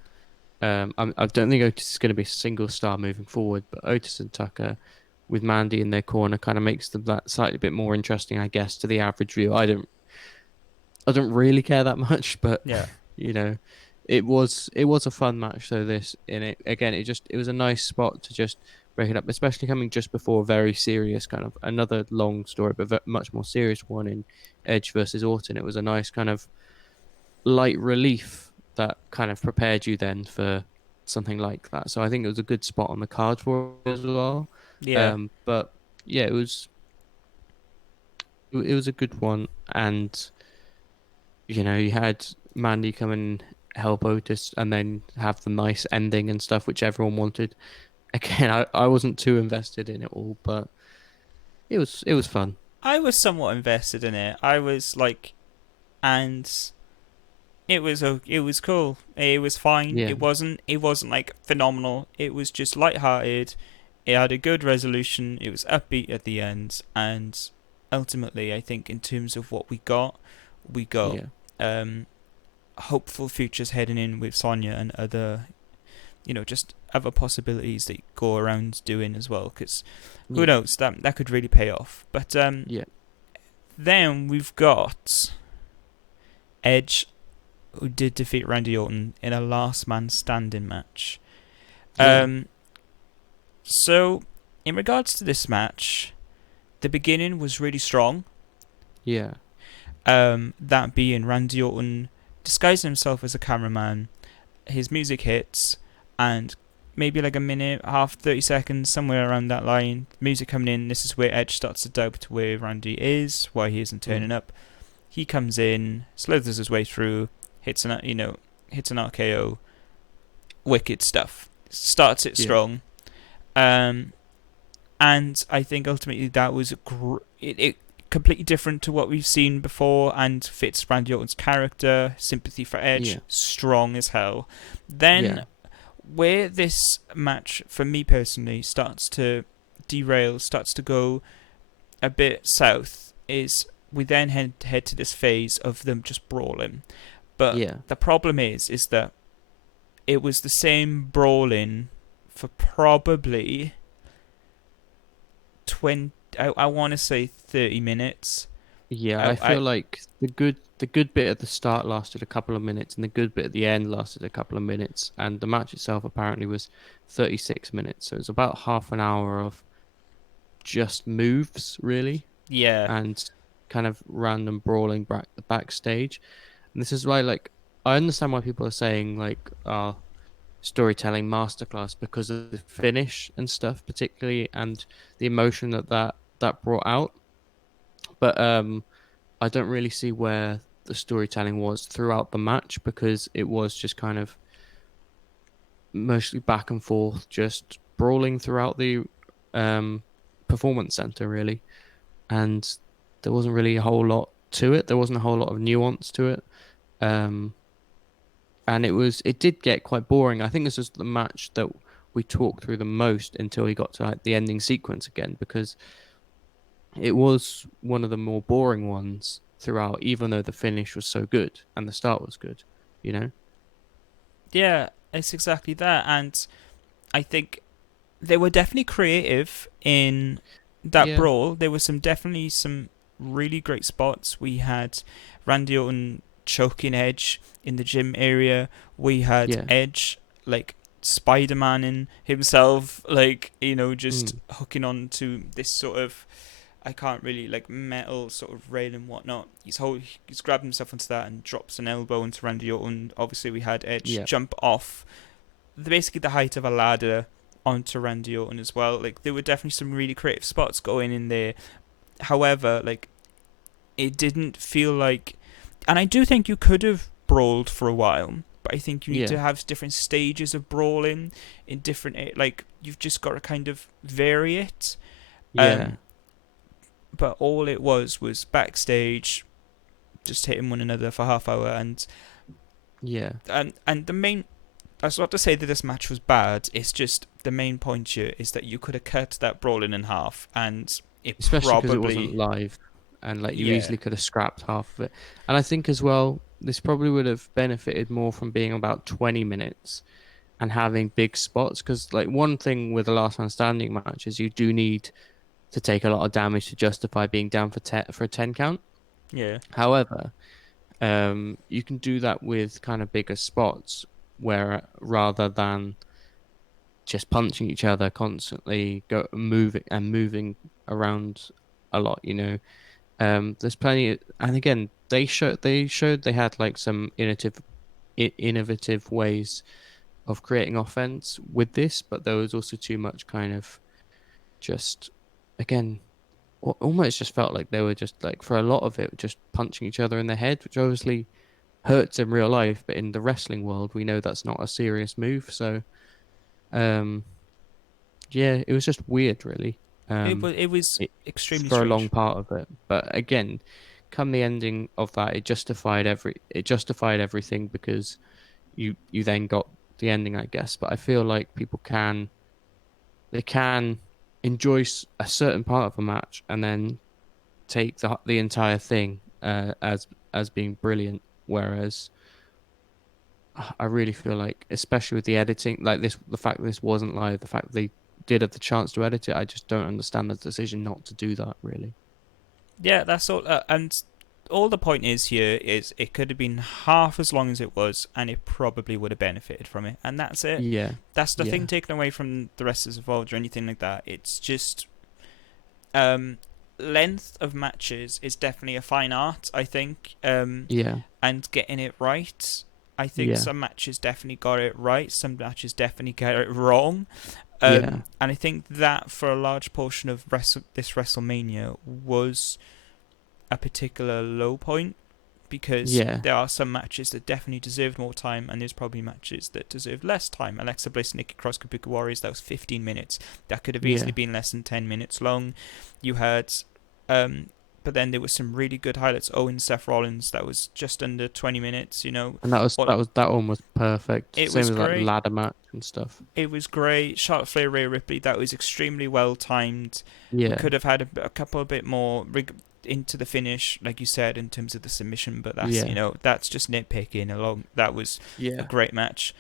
I don't think Otis is going to be a single star moving forward, but Otis and Tucker with Mandy in their corner kind of makes them that slightly bit more interesting, I guess, to the average viewer. I don't really care that much, but yeah, you know, it was a fun match. So this in it again, it was a nice spot to just break it up, especially coming just before a very serious kind of another long story, but much more serious one in Edge versus Orton. It was a nice kind of light relief that kind of prepared you then for something like that. So I think it was a good spot on the card for it as well. Yeah. But yeah, it was a good one, and you had Mandy come and help Otis, and then have the nice ending and stuff, which everyone wanted. Again, I wasn't too invested in it all, but it was fun. I was somewhat invested in it. I was like, and it was cool. It was fine. Yeah, It wasn't like phenomenal. It was just light-hearted. It had a good resolution. It was upbeat at the end, and ultimately, I think in terms of what we got yeah, um, hopeful futures heading in with Sonya and other, just other possibilities that you go around doing as well. Because who yeah, knows, that could really pay off. But yeah, then we've got Edge, who did defeat Randy Orton in a last man standing match. yeah, Um, so in regards to this match, the beginning was really strong. yeah, That being Randy Orton disguising himself as a cameraman, his music hits, and maybe like a minute, half, 30 seconds, somewhere around that line, music coming in. This is where Edge starts to doubt where Randy is, why he isn't mm, turning up. He comes in, slithers his way through, hits an RKO, wicked stuff. Starts it yeah, strong, um, and I think ultimately that was it completely different to what we've seen before, and fits Randy Orton's character. Sympathy for Edge, yeah, strong as hell. yeah, Then where this match, for me personally, starts to derail, starts to go a bit south, is we then head to this phase of them just brawling. But yeah, the problem is that it was the same brawling for probably 20. I want to say 30 minutes. yeah. I, I I feel like the good bit at the start lasted a couple of minutes, and the good bit at the end lasted a couple of minutes, and the match itself apparently was 36 minutes. So it's about half an hour of just moves, really, yeah, and kind of random brawling backstage. And this is why, like, I understand why people are saying like, storytelling masterclass because of the finish and stuff, particularly, and the emotion that brought out. But I don't really see where the storytelling was throughout the match because it was just kind of mostly back and forth, just brawling throughout the um, performance center, really. And there wasn't really a whole lot to it. There wasn't a whole lot of nuance to it. Um, and it did get quite boring. I think this was the match that we talked through the most until he got to like the ending sequence again because it was one of the more boring ones throughout, even though the finish was so good and the start was good, you know? yeah, it's exactly that. And I think they were definitely creative in that Yeah, brawl. There were definitely some really great spots. We had Randy Orton choking Edge in the gym area. We had yeah, Edge like Spider-Man in himself, like just mm, hooking on to this sort of, I can't really, like, metal sort of rail and whatnot. He's grabbed himself onto that and drops an elbow into Randy Orton. Obviously, we had Edge yeah, jump off basically the height of a ladder onto Randy Orton as well. Like, there were definitely some really creative spots going in there. However, like, it didn't feel like, and I do think you could have brawled for a while, but I think you need yeah, to have different stages of brawling in different, like, you've just got to kind of vary it. yeah, Um, but all it was backstage, just hitting one another for half hour, yeah. and the main. That's not to say that this match was bad. It's just the main point here is that you could have cut that brawling in half, and it Especially because it wasn't probably, live and like you yeah, easily could have scrapped half of it. And I think as well, this probably would have benefited more from being about 20 minutes and having big spots because like one thing with the last man standing match is you do need to take a lot of damage to justify being down for a 10 count. yeah, However, you can do that with kind of bigger spots where rather than just punching each other constantly, moving around a lot. There's plenty, and again, they showed they had like some innovative ways of creating offense with this, but there was also too much kind of just, again, almost just felt like they were just like, for a lot of it, just punching each other in the head, which obviously hurts in real life, but in the wrestling world, we know that's not a serious move. So, um, yeah, it was just weird, really. It was It, extremely for a long strange. part of it, but again, come the ending of that, it justified everything because you then got the ending, I guess. But I feel like people can enjoy a certain part of a match and then take the entire thing as being brilliant, whereas I really feel like, especially with the editing, like this, the fact that this wasn't live, the fact that they did have the chance to edit it, I just don't understand the decision not to do that, really. Yeah, that's all. And all the point is here is it could have been half as long as it was, and it probably would have benefited from it. And that's it. Yeah, That's nothing yeah, taken away from the rest of Evolved or anything like that. It's just um, length of matches is definitely a fine art, I think. yeah, And getting it right. I think yeah, some matches definitely got it right. Some matches definitely got it wrong. yeah, And I think that for a large portion of this WrestleMania was a particular low point because yeah, there are some matches that definitely deserved more time, and there's probably matches that deserved less time. Alexa Bliss, Nikki Cross, Kabuki Warriors, that was 15 minutes. That could have easily yeah. been less than 10 minutes long. You had, um, but then there was some really good highlights. Owen, Seth Rollins, that was just under 20 minutes. And that was Well, that was that one was perfect. it Same was as like great. ladder match and stuff. It was great. Charlotte Flair, Rhea Ripley, that was extremely well timed. We Yeah, could have had a couple a bit more into the finish, like you said, in terms of the submission, but that's yeah, that's just nitpicking along. That was a yeah, great match,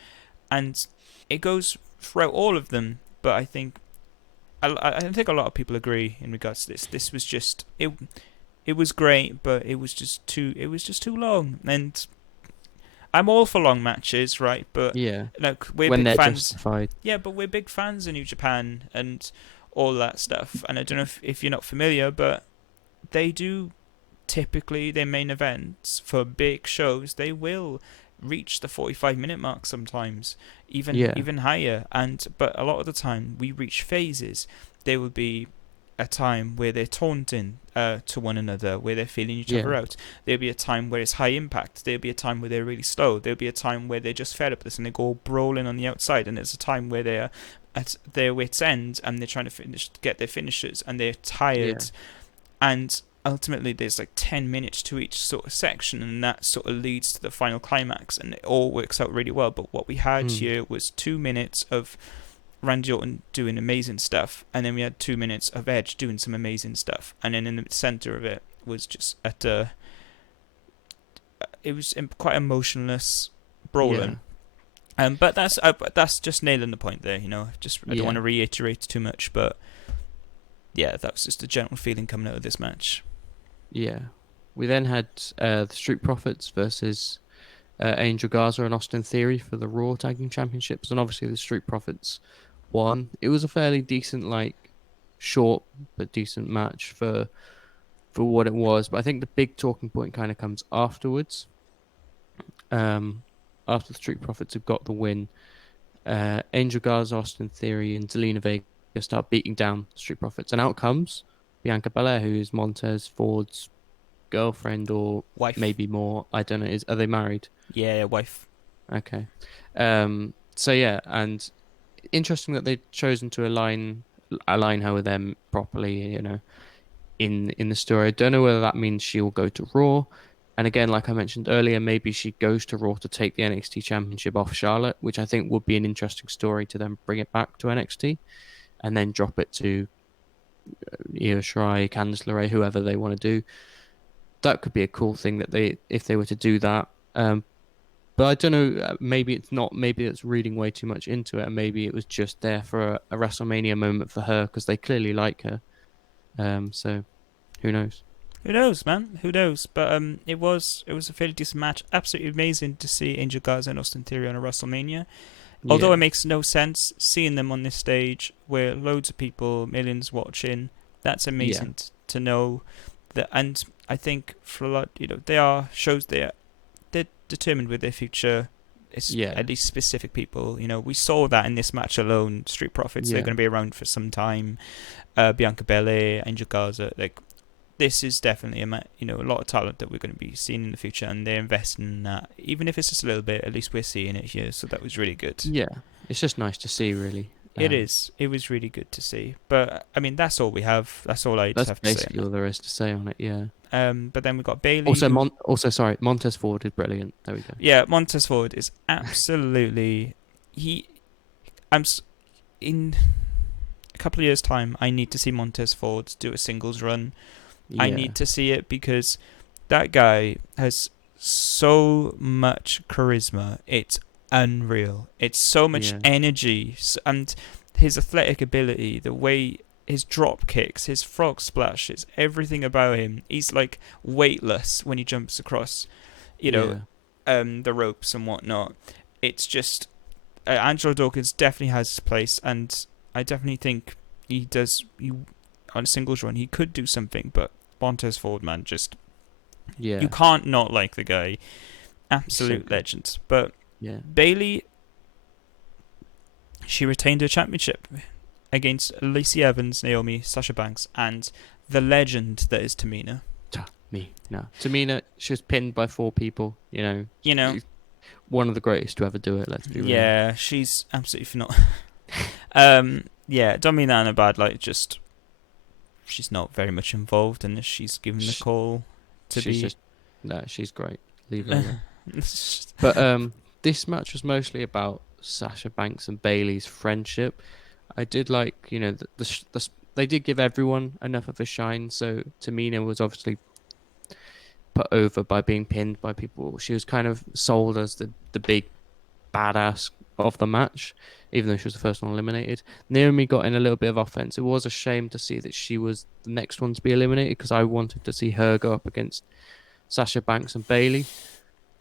and it goes throughout all of them. But I think a lot of people agree in regards to this. This was just it. It was great, but it was just too. It was just too long, and I'm all for long matches, right? But yeah. like we're When big they're fans. justified. Yeah, but we're big fans of New Japan and all that stuff. And I don't know if you're not familiar, but they do typically their main events for big shows. They will reach the 45-minute mark sometimes, Yeah, even higher. And but a lot of the time we reach phases. There will be a time where they're taunting to one another, where they're feeling each other yeah, out. There'll be a time where it's high impact. There'll be a time where they're really slow. There'll be a time where they're just fed up with this and they go brawling on the outside. And there's a time where they're at their wits' end and they're trying to get their finishes and they're yeah. tired. And ultimately, there's like 10 minutes to each sort of section, and that sort of leads to the final climax, and it all works out really well. But what we had Mm. here was 2 minutes of Randy Orton doing amazing stuff, and then we had 2 minutes of Edge doing some amazing stuff, and then in the center of it was just it was quite emotionless Yeah, brawling. But that's just nailing the point there. Just I don't want yeah, to reiterate too much, but yeah, that was just a general feeling coming out of this match. yeah. We then had the Street Profits versus Angel Garza and Austin Theory for the Raw Tag Team Championships, and obviously the Street Profits won. It was a fairly decent, like short but decent match for what it was. But I think the big talking point kind of comes afterwards. Um, after the Street Profits have got the win, Angel Garza, Austin Theory, and Zelina Vega start beating down Street Profits, and out comes Bianca Belair, who is Montez Ford's girlfriend, or Wife, maybe more. I don't know. Are they married? yeah, wife. Okay. So yeah, and interesting that they've chosen to align her with them properly. In the story. I don't know whether that means she will go to Raw. And again, like I mentioned earlier, maybe she goes to Raw to take the NXT Championship off Charlotte, which I think would be an interesting story to then bring it back to NXT and then drop it to Io Shirai, Candice LeRae, whoever they want to do. That could be a cool thing that if they were to do that. But I don't know. Maybe it's not. Maybe it's reading way too much into it, and maybe it was just there for a WrestleMania moment for her because they clearly like her. So who knows? Who knows, man? Who knows? But it was a fairly decent match. Absolutely amazing to see Angel Garza and Austin Theory on a WrestleMania. Although it Yeah, makes no sense seeing them on this stage where loads of people, millions watching. That's yeah, amazing to know that. And I think for a lot, they are shows they're determined with their future. it's Yeah. at least specific people. You know, we saw that in this match alone. Street Profits, they're Yeah. going to be around for some time. Bianca Belair, Angel Garza, like this is definitely a lot of talent that we're going to be seeing in the future, and they're investing in that. Even if it's just a little bit, at least we're seeing it here. So that was really good. Yeah. It's just nice to see, really. It is. It was really good to see. But I mean, that's all we have. That's all I just have to say. That's basically all there is to say on it. Yeah. But then we got Bailey. Also, Montez Ford is brilliant. There we go. Yeah, Montez Ford is absolutely. In a couple of years' time, I need to see Montez Ford do a singles run. Yeah. I need to see it because that guy has so much charisma. It's unreal. It's so much energy, and his athletic ability, the way his drop kicks, his frog splashes, everything about him. He's like weightless when he jumps across, the ropes and whatnot. It's just Angelo Dawkins definitely has his place, and I definitely think he does. On a singles run, he could do something, but Montez Ford, man, just you can't not like the guy. Absolute legend. But Bailey, she retained her championship against Lacey Evans, Naomi, Sasha Banks, and the legend that is Tamina. Tamina, she was pinned by 4 people. One of the greatest to ever do it. Let's be real. Yeah, she's absolutely not. Don't mean that in a bad light. Just she's not very much involved, and she's given the call to be. She's great. Leave her alone. But this match was mostly about Sasha Banks and Bailey's friendship. I did like, they did give everyone enough of a shine. So Tamina was obviously put over by being pinned by people. She was kind of sold as the big badass of the match, even though she was the first one eliminated. Naomi got in a little bit of offense. It was a shame to see that she was the next one to be eliminated, because I wanted to see her go up against Sasha Banks and Bailey.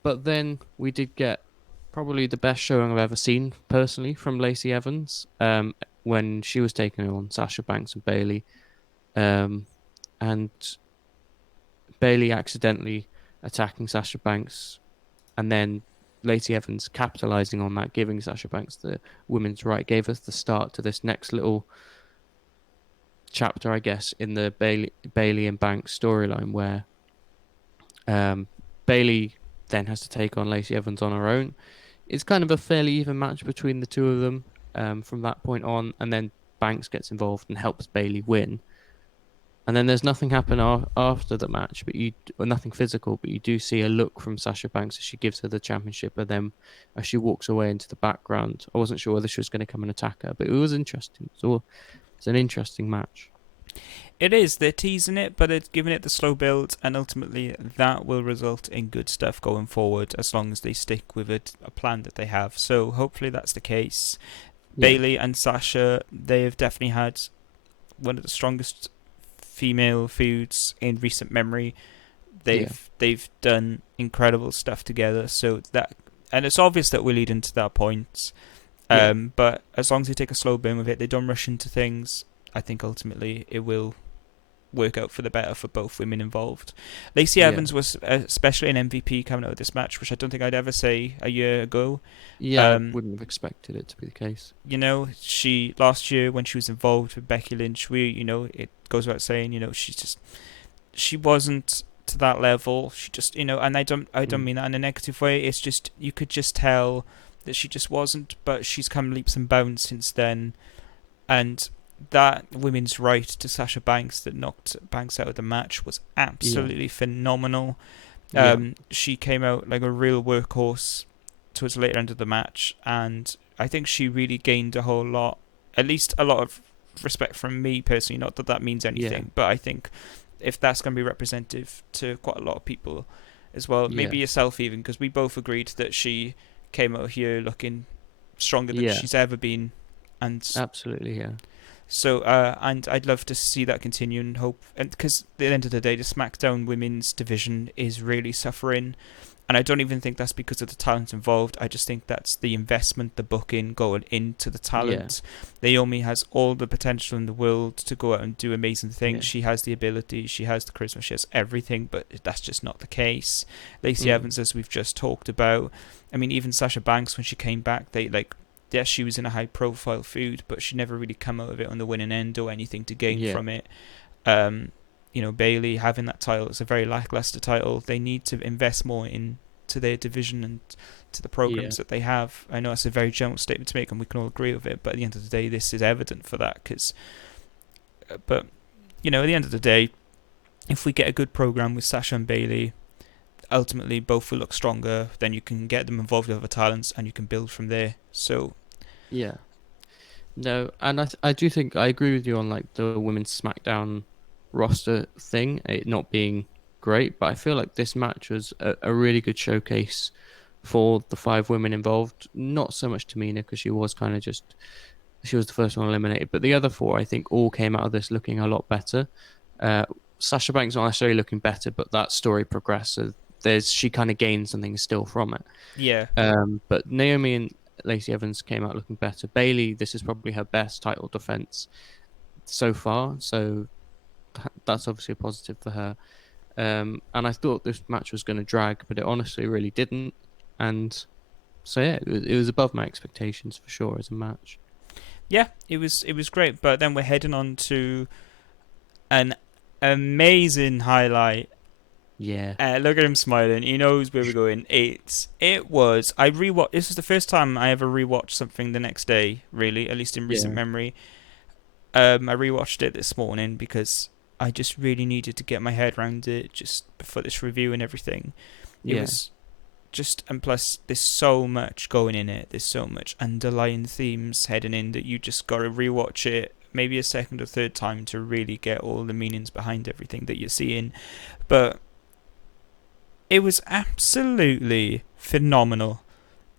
But then we did get probably the best showing I've ever seen, personally, from Lacey Evans, when she was taking on Sasha Banks and Bailey. And Bailey accidentally attacking Sasha Banks, and then Lacey Evans capitalizing on that, giving Sasha Banks the women's right, gave us the start to this next little chapter, I guess, in the Bailey and Banks storyline, where Bailey then has to take on Lacey Evans on her own. It's kind of a fairly even match between the two of them from that point on, and then Banks gets involved and helps Bailey win. And then there's nothing happen after the match, nothing physical, but you do see a look from Sasha Banks as she gives her the championship, and then as she walks away into the background. I wasn't sure whether she was going to come and attack her, but it was interesting. So it's an interesting match. It is. They're teasing it, but it's giving it the slow build, and ultimately that will result in good stuff going forward as long as they stick with a plan that they have. So hopefully that's the case. Yeah. Bailey and Sasha, they have definitely had one of the strongest female feuds in recent memory. They've done incredible stuff together. So that, and it's obvious that we're leading to that point. But as long as they take a slow burn with it, they don't rush into things. I think ultimately it will work out for the better for both women involved. Lacey Evans was especially an MVP coming out of this match, which I don't think I'd ever say a year ago. I wouldn't have expected it to be the case. She last year when she was involved with Becky Lynch, it goes without saying, she wasn't to that level. She just, and I don't mean that in a negative way. It's just you could just tell that she just wasn't, but she's come leaps and bounds since then, and that women's right to Sasha Banks that knocked Banks out of the match was absolutely phenomenal. She came out like a real workhorse towards the later end of the match, and I think she really gained a whole lot, at least a lot of respect from me personally. Not that that means anything, but I think if that's going to be representative to quite a lot of people as well, maybe yourself even, because we both agreed that she came out here looking stronger than she's ever been. And absolutely, So, and I'd love to see that continue and hope, and because at the end of the day, the SmackDown women's division is really suffering, And I don't even think that's because of the talent involved. I just think that's the investment, the booking going into the Yeah, talent. Naomi has all the potential in the world to go out and do amazing things. yeah, She has the ability, she has the charisma, she has everything, but that's just not the case. Lacey mm, Evans, as we've just talked about. I mean, even Sasha Banks, when she came back, they like, yes, she was in a high profile feud, but she never really come out of it on the winning end or anything to gain yeah, from it. Um, Bailey having that title, it's a very lackluster title. They need to invest more into their division and to the yeah, programs that they have. I know it's a very general statement to make, and we can all agree with it. But at the end of the day, this is evident for that. But at the end of the day, if we get a good program with Sasha and Bailey, ultimately both will look stronger. Then you can get them involved with other talents, and you can build from there. So yeah. No, and I do think I agree with you on like the women's SmackDown roster thing, it not being great, but I feel like this match was a really good showcase for the five women involved. Not so much Tamina because she was kind of just she was the first one eliminated, but the other four I think all came out of this looking a lot better. Uh, Sasha Banks not necessarily looking better, but that story progressed. So she kind of gained something still from it. yeah, But Naomi and Lacey Evans came out looking better. Bailey, this is probably her best title defense so far, so that's obviously a positive for her. And I thought this match was going to drag, but it honestly really didn't. And so yeah, it was above my expectations for sure as a match. yeah, it was great. But then we're heading on to an amazing highlight. Yeah, Look at him smiling. He knows where we're going. It was. I rewatched. This was the first time I ever rewatched something the next day. Really, at least in recent yeah, memory. I rewatched it this morning because I just really needed to get my head around it just before this review and everything. It yeah, was just, and plus there's so much going in it. There's so much underlying themes heading in that you just got to rewatch it maybe a second or third time to really get all the meanings behind everything that you're seeing. But it was absolutely phenomenal.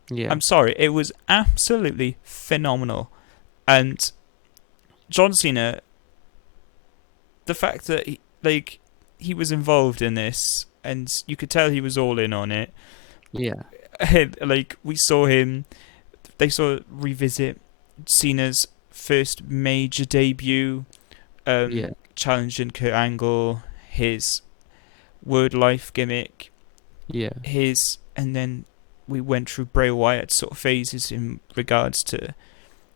yeah, I'm sorry, it was absolutely phenomenal. And John Cena, the fact that he was involved in this, and you could tell he was all in on it. yeah, And, like we saw him, they saw revisit Cena's first major debut, yeah, challenging Kurt Angle, his word life gimmick, yeah, and then we went through Bray Wyatt sort of phases in regards to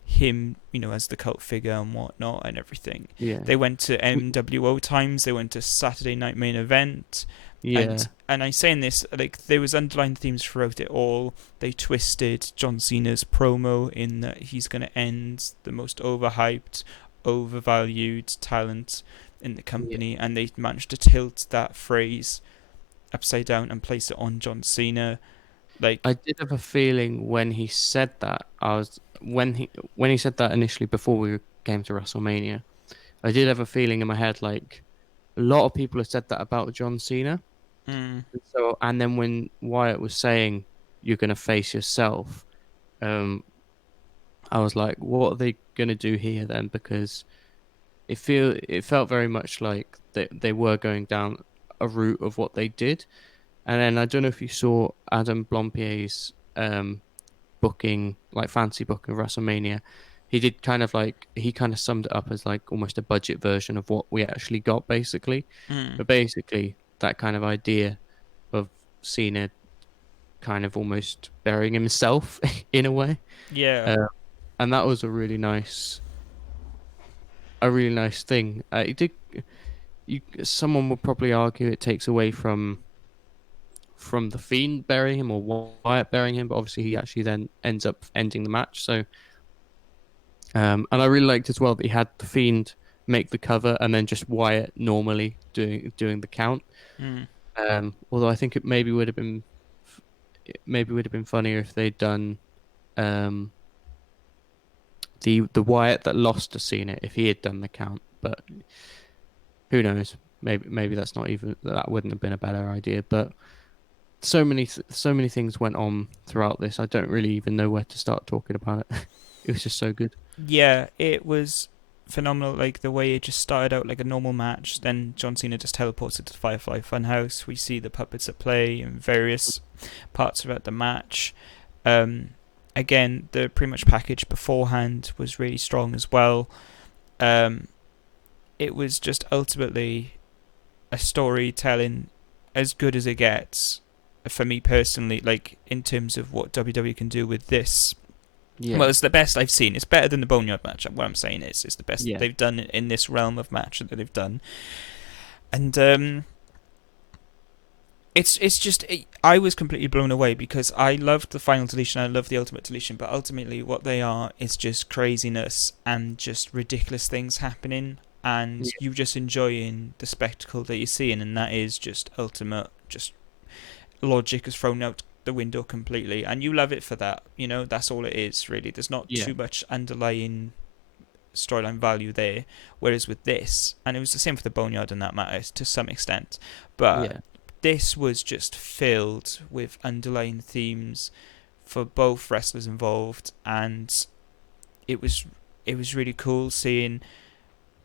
him, as the cult figure and whatnot and everything. yeah, They went to NWO times. They went to Saturday Night Main Event, yeah, and I say in this, like, there was underlying themes throughout it all. They twisted John Cena's promo in that he's going to end the most overhyped, overvalued talent in the yeah. company, and they managed to tilt that phrase upside down and place it on John Cena. I Like, did have a feeling when he said that. When he said that initially before we came to WrestleMania. I did have a feeling in my head like a lot of people have said that about John Cena. mm, So and then when Wyatt was saying you're gonna face yourself, um, I was like, what are they gonna do here then? Because it felt very much like they were going down a route of what they did. And then I don't know if you saw Adam Blompier's booking, like fancy booking of WrestleMania. He did kind of like he kind of summed it up as like almost a budget version of what we actually got, basically. mm, But basically, that kind of idea of Cena kind of almost burying himself in a way, yeah, uh, and that was a really nice thing. It did. Someone would probably argue it takes away from the Fiend burying him or Wyatt burying him, but obviously he actually then ends up ending the match. So, and I really liked as well that he had the Fiend make the cover and then just Wyatt normally doing the count. mm, Although I think it maybe would have been funnier if they'd done um, the Wyatt that lost to Cena if he had done the count. But who knows? Maybe that wouldn't have been a better idea. But so many things went on throughout this. I don't really even know where to start talking about it. It was just so good. yeah. It was. phenomenal. Like the way it just started out like a normal match, then John Cena just teleported to Firefly Funhouse. We see the puppets at play in various parts about the match. Um, Again, the pretty much package beforehand was really strong as well. Um, it was just ultimately a storytelling as good as it gets for me personally. Like in terms of what WWE can do with this. Yeah. Well, it's the best I've seen. It's better than the Boneyard match. What I'm saying is, it's the best Yeah. they've done in this realm of match that they've done. And it's just I was completely blown away because I loved the final deletion, I love the ultimate deletion, but ultimately what they are is just craziness and just ridiculous things happening, and Yeah. you just enjoying the spectacle that you're seeing, and that is just ultimate. Just logic is thrown out the window completely, and you love it for that. You know, that's all it is really. There's not Yeah. too much underlying storyline value there. Whereas with this, and it was the same for the Boneyard in that matter to some extent, but Yeah. this was just filled with underlying themes for both wrestlers involved, and it was it was really cool seeing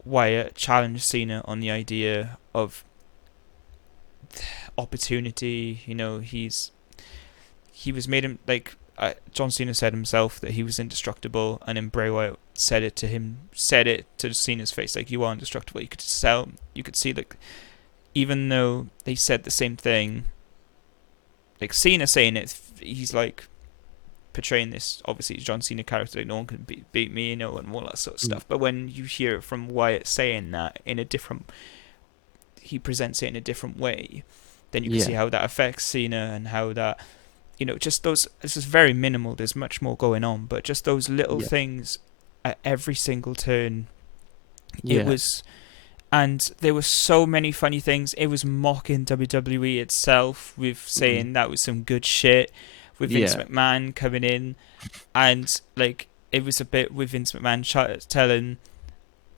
Wyatt challenge Cena on the idea of opportunity. You know, he was made him like John Cena said himself that he was indestructible, and then Bray Wyatt said it to Cena's face, like, you are indestructible. You could see like, even though they said the same thing, like Cena saying it, he's like portraying this obviously John Cena character, like no one can beat me, you know, and all that sort of Mm. stuff. But when you hear it from Wyatt saying that in a different, he presents it in a different way, then you can see Yeah. how that affects Cena, and how that, you know, just those, it's just very minimal. There's much more going on, but just those little Yeah. things at every single turn, it Yeah. was, and there were so many funny things. It was mocking WWE itself with Mm. saying that was some good shit, with Vince Yeah. McMahon coming in, and like it was a bit with Vince McMahon telling,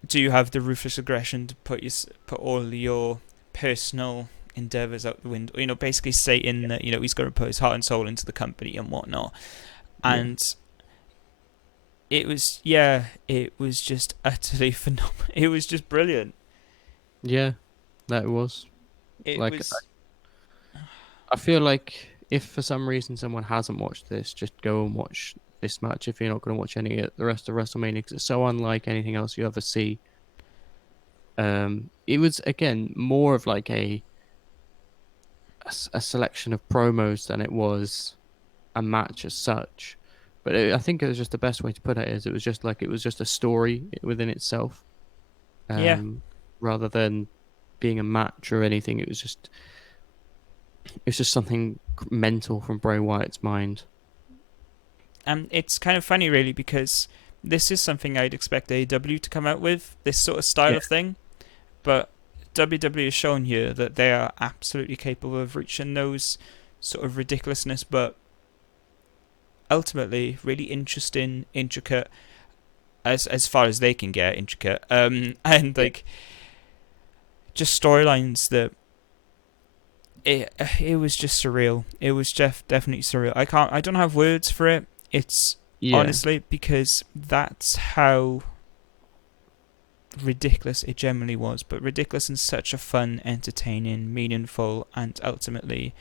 "Do you have the ruthless aggression to put all your personal endeavors out the window?" You know, basically stating that, you know, he's going to put his heart and soul into the company and whatnot. Yeah. And it was, yeah, it was just utterly phenomenal. It was just brilliant. Yeah. That was It like was, I feel like if for some reason someone hasn't watched this, just go and watch this match if you're not going to watch any of the rest of WrestleMania because it's so unlike anything else you ever see. It was again more of like a selection of promos than it was a match as such. But I think it was just the best way to put it is it was just like it was just a story within itself, yeah. um, rather than being a match or anything. It was just something mental from Bray Wyatt's mind. And it's kind of funny, really, because this is something I'd expect AEW to come out with, this sort of style Yeah, of thing. But WWE has shown here that they are absolutely capable of reaching those sort of ridiculousness, but ultimately really interesting, intricate, as far as they can get intricate, and yeah, like just storylines that it was just surreal. It was definitely surreal. I don't have words for it. It's yeah, honestly because that's how ridiculous it generally was, but ridiculous in such a fun, entertaining, meaningful, and ultimately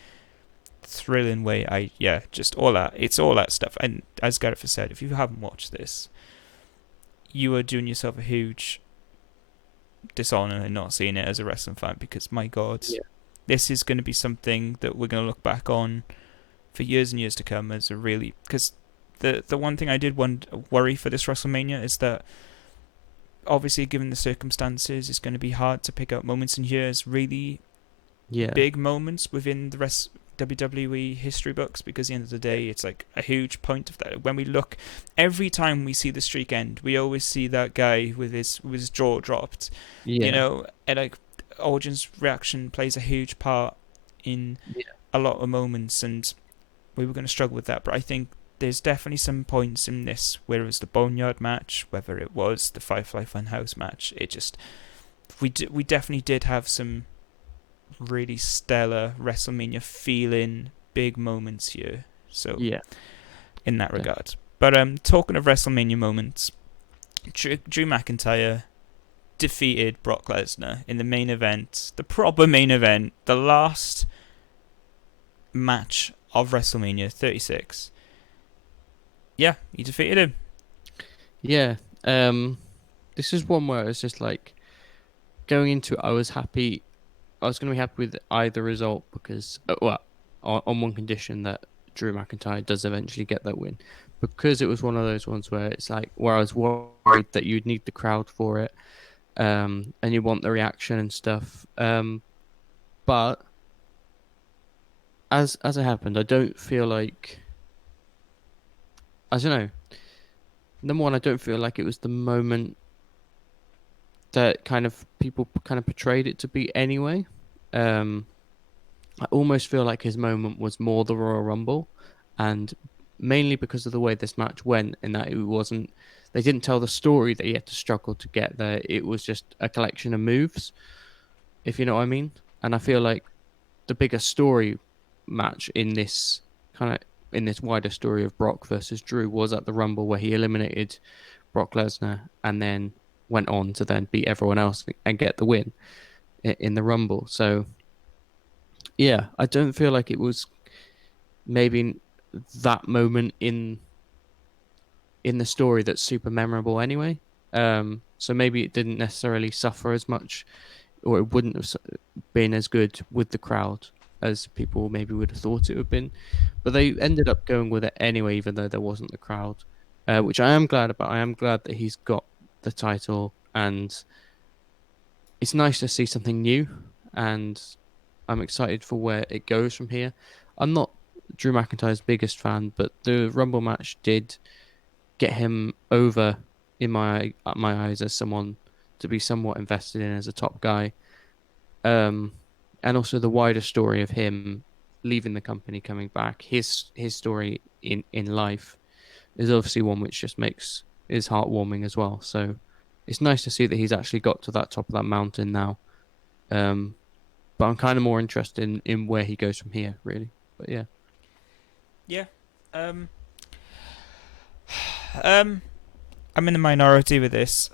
thrilling way. Just all that. It's all that stuff. And as Gareth has said, if you haven't watched this, you are doing yourself a huge dishonor in not seeing it as a wrestling fan, because my God, yeah, this is going to be something that we're going to look back on for years and years to come as a really, because the one thing I did worry for this WrestleMania is that obviously given the circumstances it's going to be hard to pick out moments in here as really yeah, big moments within the rest WWE history books, because at the end of the day it's like a huge point of that. When we look, every time we see the streak end, we always see that guy with his jaw dropped, you yeah, know, and like audience reaction plays a huge part in yeah, a lot of moments, and we were going to struggle with that. But I think there's definitely some points in this, whether it was the Boneyard match, whether it was the Firefly Funhouse match, it just, we definitely did have some really stellar WrestleMania feeling big moments here. So yeah, in that definitely. regard. But talking of WrestleMania moments, Drew McIntyre defeated Brock Lesnar in the main event, the proper main event, the last match of WrestleMania 36. Yeah, he defeated him. Yeah. This is one where it's just like going into it, I was happy. I was going to be happy with either result because, well, on one condition that Drew McIntyre does eventually get that win, because it was one of those ones where it's like where I was worried that you'd need the crowd for it, and you want the reaction and stuff. But as it happened, I don't feel like I don't know. Number one, I don't feel like it was the moment that kind of people kind of portrayed it to be anyway. Um, I almost feel like his moment was more the Royal Rumble, and mainly because of the way this match went, in that it wasn't, they didn't tell the story that he had to struggle to get there. It was just a collection of moves, if you know what I mean. And I feel like the bigger story match in this kind of in this wider story of Brock versus Drew was at the Rumble, where he eliminated Brock Lesnar and then went on to then beat everyone else and get the win in the Rumble. So yeah, I don't feel like it was maybe that moment in the story that's super memorable anyway. So maybe it didn't necessarily suffer as much, or it wouldn't have been as good with the crowd as people maybe would have thought it would have been. But they ended up going with it anyway, even though there wasn't the crowd, which I am glad about. I am glad that he's got the title, and it's nice to see something new, and I'm excited for where it goes from here. I'm not Drew McIntyre's biggest fan, but the Rumble match did get him over in my eyes as someone to be somewhat invested in as a top guy. Um, and also the wider story of him leaving the company, coming back, his story in life is obviously one which just makes is heartwarming as well. So it's nice to see that he's actually got to that top of that mountain now. But I'm kind of more interested in where he goes from here, really. But yeah. Yeah. Um. Um. I'm in the minority with this.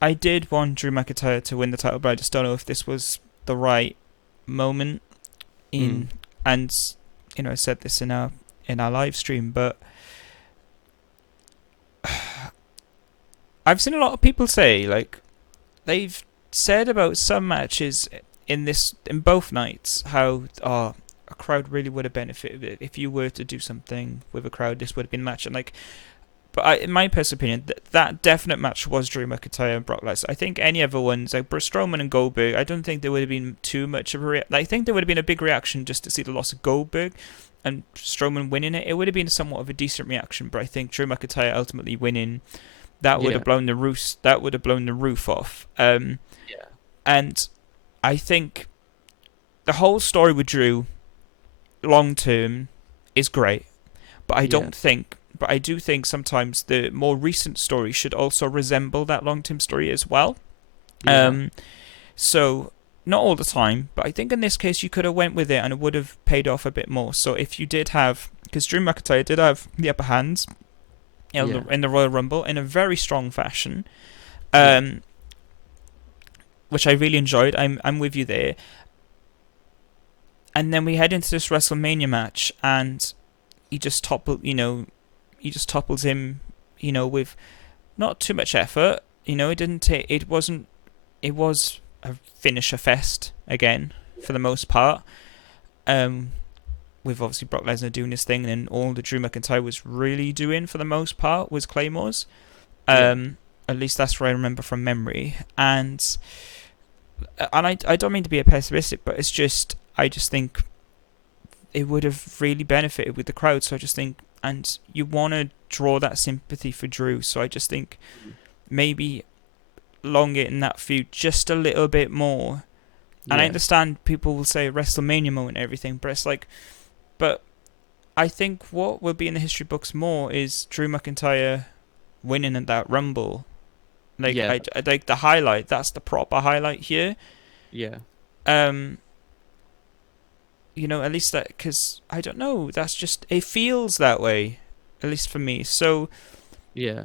I did want Drew McIntyre to win the title, but I just don't know if this was the right moment Mm. in. And I said this in our live stream, but I've seen a lot of people say, like, they've said about some matches in both nights how a crowd really would have benefited if you were to do something with a crowd. This would have been a match, and like, but in my personal opinion, that definite match was Drew McIntyre and Brock Lesnar. I think any other ones like Strowman and Goldberg, I don't think there would have been too much of a I think there would have been a big reaction just to see the loss of Goldberg and Strowman winning it. It would have been somewhat of a decent reaction, but I think Drew McIntyre ultimately winning, that would Yeah. have blown the roof off. Yeah. And I think the whole story with Drew, long term, is great, but Yeah. I do think sometimes the more recent story should also resemble that long term story as well. Yeah. Um, so not all the time, but I think in this case you could have went with it and it would have paid off a bit more. So if you did have, because Drew McIntyre did have the upper hand Yeah. in the Royal Rumble in a very strong fashion, Yeah. um, which I really enjoyed. I'm with you there. And then we head into this WrestleMania match, and he just topples him, with not too much effort. It didn't take. It wasn't. It was a finisher fest again for the most part. With obviously Brock Lesnar doing his thing, and all the Drew McIntyre was really doing for the most part was Claymores. Yeah. At least that's what I remember from memory. And I don't mean to be a pessimistic, but I just think it would have really benefited with the crowd. So I just think, and you want to draw that sympathy for Drew. So I just think maybe long it in that feud just a little bit more. And I Yeah. understand people will say WrestleMania moment and everything, but it's like, but I think what will be in the history books more is Drew McIntyre winning at that Rumble. Like Yeah. I like the highlight. That's the proper highlight here. Yeah. Um, at least because I don't know. That's just it feels that way, at least for me. So Yeah.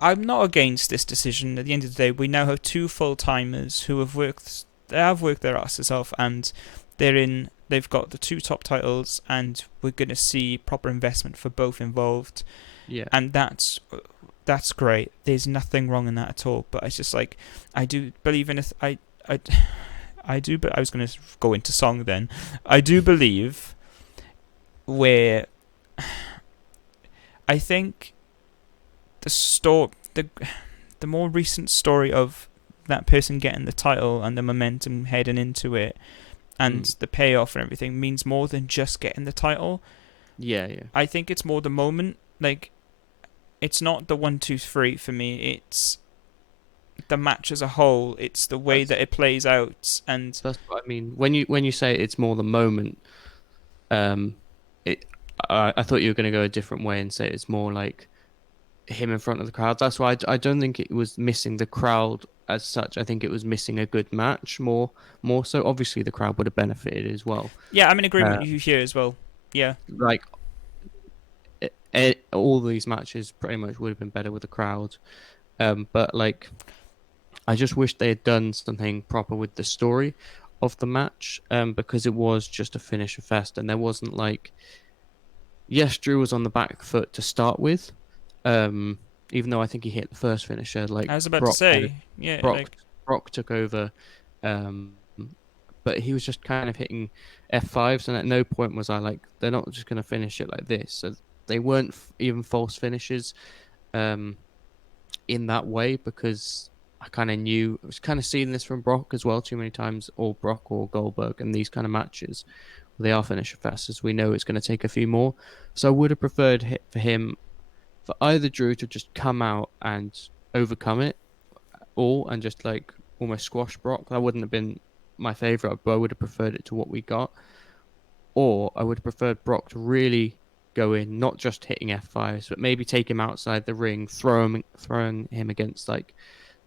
I'm not against this decision. At the end of the day, we now have two full timers who have worked their asses off, and they've got the two top titles, and we're gonna see proper investment for both involved, Yeah. and that's great. There's nothing wrong in that at all. But it's just like, I do believe in I do, but I was gonna go into song then. I do believe where I think the the more recent story of that person getting the title and the momentum heading into it and Mm. the payoff and everything means more than just getting the title. Yeah. Yeah. I think it's more the moment. Like, it's not the 1, 2, 3 for me. It's the match as a whole. It's the way That's that it plays out. And that's what I mean. When you say it's more the moment, um, it I thought you were going to go a different way and say it's more like him in front of the crowd. That's why I don't think it was missing the crowd as such. I think it was missing a good match more so. Obviously, the crowd would have benefited as well. yeah, I'm in agreement Uh, with you here as well. Yeah. like all these matches pretty much would have been better with the crowd. But like I just wish they had done something proper with the story of the match. Because it was just a finisher fest, and there wasn't like yes, Drew was on the back foot to start with. Even though I think he hit the first finisher, like I was about to Brock kind of say, yeah, Brock like, Brock took over, um, but he was just kind of hitting F5s, and at no point was I like they're not just going to finish it like this. So they weren't even false finishes, um, in that way because I kind of knew I was kind of seeing this from Brock as well too many times, or Brock or Goldberg, and these kind of matches they are finisher fast as we know it's going to take a few more. So I would have preferred for him for either Drew to just come out and overcome it all and just like almost squash Brock. That wouldn't have been my favorite, but I would have preferred it to what we got. Or I would have preferred Brock to really go in, not just hitting F5s, but maybe take him outside the ring, throwing him against like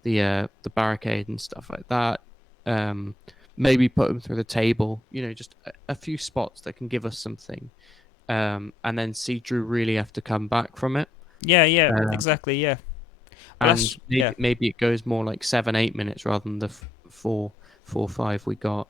the barricade and stuff like that. Um, Maybe put him through the table. Just a few spots that can give us something. And then see Drew really have to come back from it. yeah, yeah, Um, exactly, yeah. Well, and that's yeah. maybe it goes more like 7-8 minutes rather than the 4-5 we got.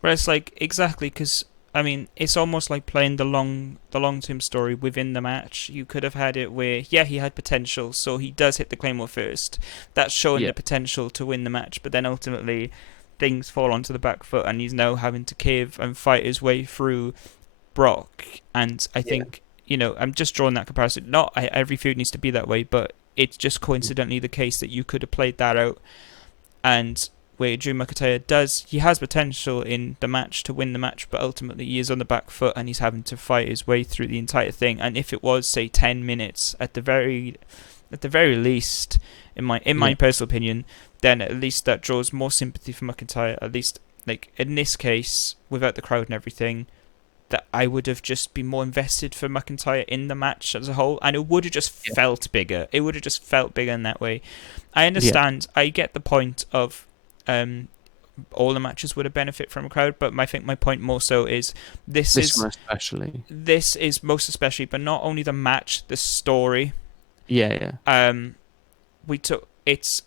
But it's like exactly because I mean it's almost like playing the long term story within the match. You could have had it where yeah he had potential, so he does hit the Claymore first. That's showing Yeah, the potential to win the match, but then ultimately things fall onto the back foot, and he's now having to cave and fight his way through Brock. And I yeah, think I'm just drawing that comparison. Not every feud needs to be that way, but it's just coincidentally the case that you could have played that out and where Drew McIntyre he has potential in the match to win the match, but ultimately he is on the back foot and he's having to fight his way through the entire thing. And if it was, say, 10 minutes at the very least, in my yeah, personal opinion, then at least that draws more sympathy for McIntyre. At least, like in this case, without the crowd and everything, that I would have just been more invested for McIntyre in the match as a whole, and it would have just yeah, felt bigger. It would have just felt bigger in that way. I yeah. understand. I get the point of um, all the matches would have benefit from a crowd, but I think my point more so is This one especially. this is most especially, but not only the match, the story. Yeah, yeah, It's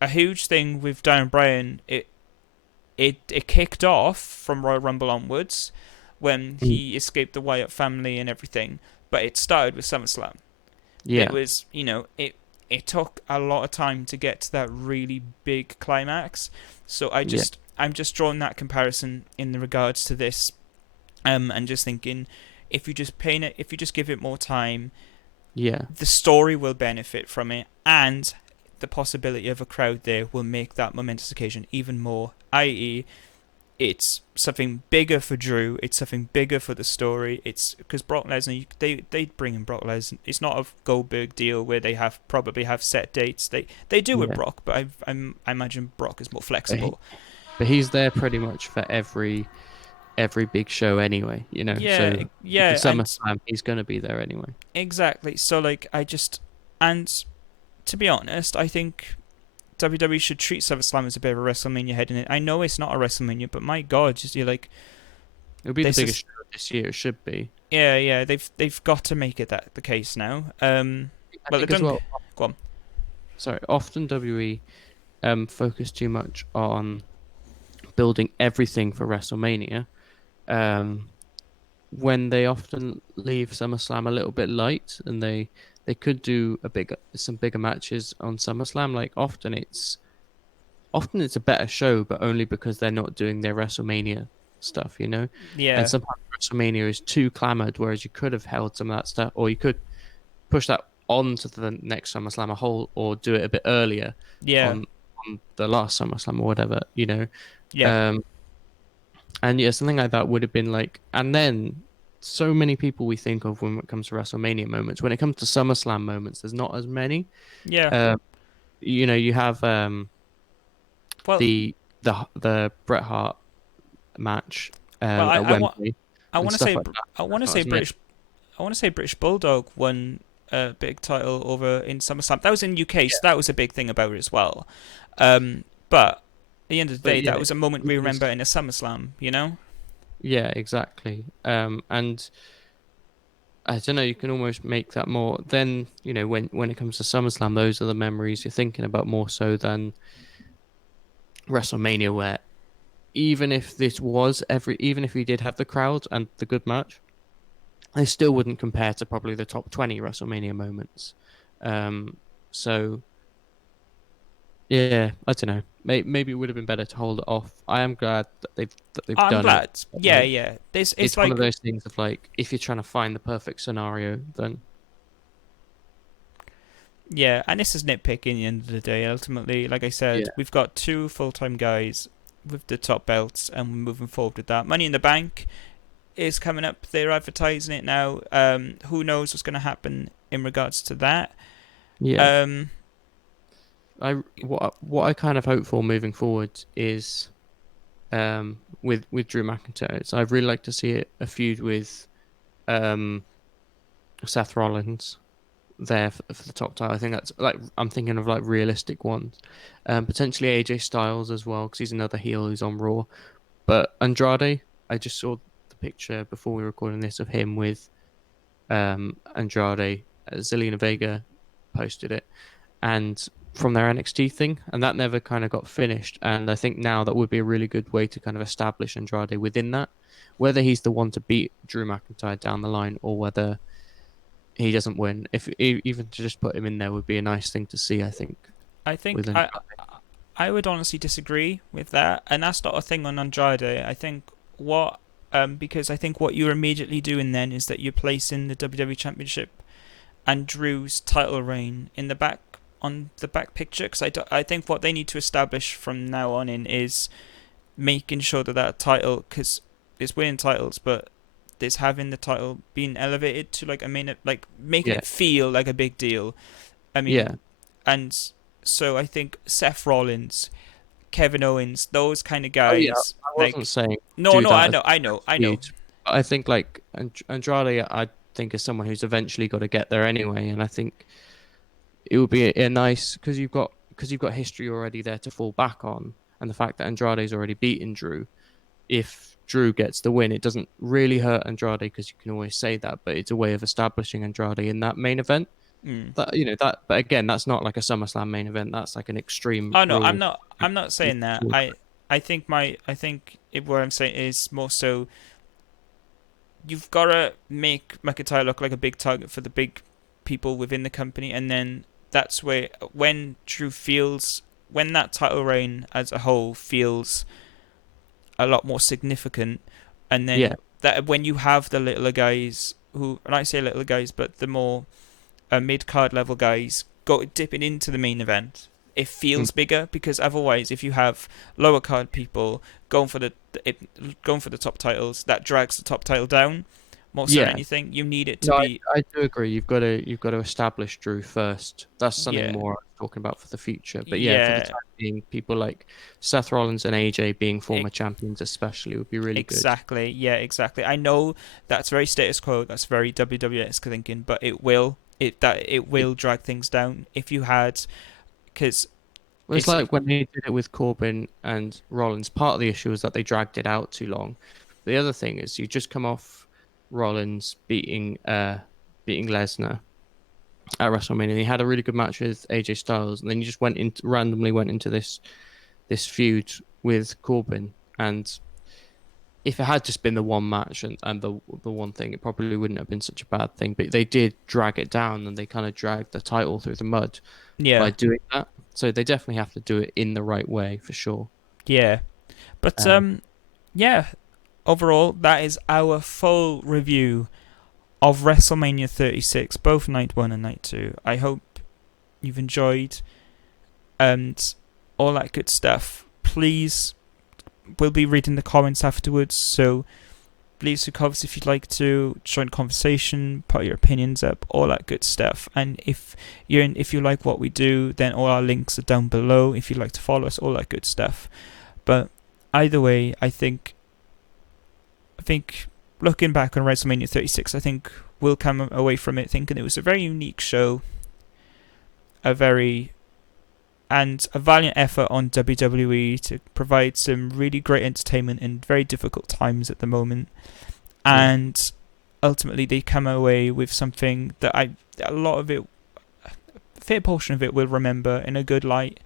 a huge thing with Daniel Bryan. It kicked off from Royal Rumble onwards when mm, he escaped the Wyatt family and everything, but it started with SummerSlam. It yeah, was, it took a lot of time to get to that really big climax. So yeah, I'm just drawing that comparison in regards to this, and just thinking, if you just give it more time, yeah, the story will benefit from it, and the possibility of a crowd there will make that momentous occasion even more. I.e., it's something bigger for Drew. It's something bigger for the story. It's because Brock Lesnar, they bring in Brock Lesnar. It's not a Goldberg deal where they probably have set dates. They do with yeah. Brock, but I imagine Brock is more But, flexible. but he's there pretty much for every big show anyway. Yeah, So the yeah, and SummerSlam he's gonna be there anyway. exactly. So like and to be honest, I think WWE should treat SummerSlam as a bit of a WrestleMania head in it. I know it's not a WrestleMania, but my God, just you're like It'll be the this biggest is show this year. It should be. yeah, they've got to make it that the case now. I Well, they think as don't. well. Go on. Sorry, often WWE focus too much on building everything for WrestleMania, um, when they often leave SummerSlam a little bit light, and they could do some bigger matches on SummerSlam. Like often it's a better show, but only because they're not doing their WrestleMania stuff, you know. And Yeah, sometimes WrestleMania is too clamored, whereas you could have held some of that stuff, or you could push that on to the next SummerSlam a whole, or do it a bit earlier yeah, on on the last SummerSlam or whatever, you know. yeah, Um, and yeah, something like that would have been like, and then so many people we think of when it comes to WrestleMania moments. When it comes to SummerSlam moments, there's not as many. yeah. Uh, you have Well, the Bret Hart match well, at Wembley I and want to stuff say, like that. I want There's to not say as many. British Bulldog won a big title over in SummerSlam. That was in UK, so that was a big thing about it as well. But at the end of the But day, yeah, that was a moment it we was, remember in a SummerSlam. You know? yeah, exactly. And I don't know, you can almost make that more. Then when it comes to SummerSlam, those are the memories you're thinking about more so than WrestleMania, where even if we did have the crowd and the good match, they still wouldn't compare to probably the top 20 WrestleMania moments. Um, so yeah, I don't know. Maybe it would have been better to hold it off. I am glad that they've I'm done it. glad. But, Yeah, like, yeah. This it's it's one of like those things of like, if you're trying to find the perfect scenario, then yeah, and this is nitpicking. At the end of the day, ultimately, like I said, yeah, we've got two full-time guys with the top belts, and we're moving forward with that. Money in the Bank is coming up. They're advertising it now. Who knows what's going to happen in regards to that? yeah. Um, What I kind of hope for moving forward is with Drew McIntyre. So I'd really like to see a feud with um Seth Rollins there for the top title. I think that's like, I'm thinking of like realistic ones. Potentially AJ Styles as well, because he's another heel who's on Raw. But Andrade, I just saw the picture before we were recording this of him with Andrade. Zelina Vega posted it, and from their NXT thing, and that never kind of got finished. And I think now that would be a really good way to kind of establish Andrade within that, whether he's the one to beat Drew McIntyre down the line or whether he doesn't win. If even to just put him in there would be a nice thing to see, I think, I think with Andrade. I would honestly disagree with that, and that's not a thing on Andrade. I think what because I think what you're immediately doing then is that you're placing the WWE Championship and Drew's title reign in the back on the back picture, because I think what they need to establish from now on in is making sure that that title, because it's winning titles, but it's having the title being elevated to like a main, like making Yeah, it feel like a big deal. I mean, yeah. and so I think Seth Rollins, Kevin Owens, those kind of Oh yeah, guys, I wasn't like saying no, do no, that as I know. feud. I think like Andrade, I think is someone who's eventually got to get there anyway, and I think it would be a nice, because you've got history already there to fall back on, and the fact that Andrade's already beaten Drew. If Drew gets the win, it doesn't really hurt Andrade because you can always say that, but it's a way of establishing Andrade in that main event. Mm. But again, that's not like a SummerSlam main event. That's like an Extreme Oh no, Rules. I'm not saying that. I think what I'm saying is more so you've got to make McIntyre look like a big target for the big people within the company, and then that's where when that title reign as a whole feels a lot more significant, and Yeah, then that when you have the littler guys who, and I say little guys, but the more mid card level guys go dipping into the main event, it mm, feels bigger, because otherwise, if you have lower card people going for the top titles, that drags the top title down more so than yeah. anything. You need it to No, be I do agree. You've got to establish Drew first. That's something yeah, more I'm talking about for the future. But yeah, for the yeah, time being, people like Seth Rollins and AJ being former champions, especially, would be really good. exactly. Yeah, exactly. I know that's very status quo. That's very WWS thinking, but it It will drag things down if you had, because was it's like when they did it with Corbin and Rollins. Part of the issue was that they dragged it out too long. The other thing is you just come off Rollins beating Lesnar, at WrestleMania. He had a really good match with AJ Styles, and then he just randomly went into this feud with Corbin. And if it had just been the one match and the one thing, it probably wouldn't have been such a bad thing. But they did drag it down, and they kind of dragged the title through the mud by Yeah, doing that. So they definitely have to do it in the right way for sure. yeah. But Um, yeah. Overall, that is our full review of WrestleMania 36, both night one and night two. I hope you've enjoyed and all that good stuff. Please, we'll be reading the comments afterwards, so leave some comments if you'd like to join the conversation, put your opinions up, all that good stuff. And if you like what we do, then all our links are down below. If you'd like to follow us, all that good stuff. But either way, I think looking back on WrestleMania 36, I think we'll come away from it thinking it was a very unique show, a valiant effort on WWE to provide some really great entertainment in very difficult times at the moment. yeah, And ultimately, they come away with something that a fair portion of it will remember in a good light.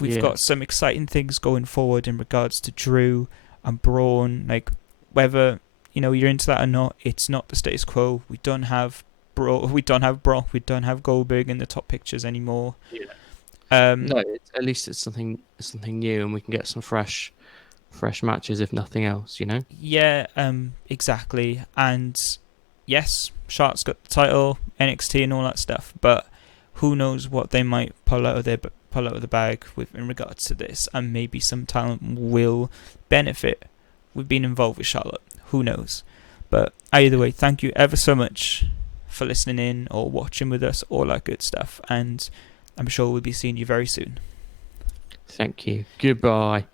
We've yeah, got some exciting things going forward in regards to Drew and Braun, like whether you're into that or not. It's not the status quo. We don't have Brock, we don't have Goldberg in the top pictures anymore. yeah. Um, No, at least it's something new, and we can get some fresh matches, if nothing else. yeah, exactly. And yes, Charlotte's got the title, NXT, and all that stuff. But who knows what they might pull out of the bag in regards to this, and maybe some talent will benefit with being involved with Charlotte. Who knows? But either way, thank you ever so much for listening in or watching with us, all that good stuff. And I'm sure we'll be seeing you very soon. Thank you. Goodbye.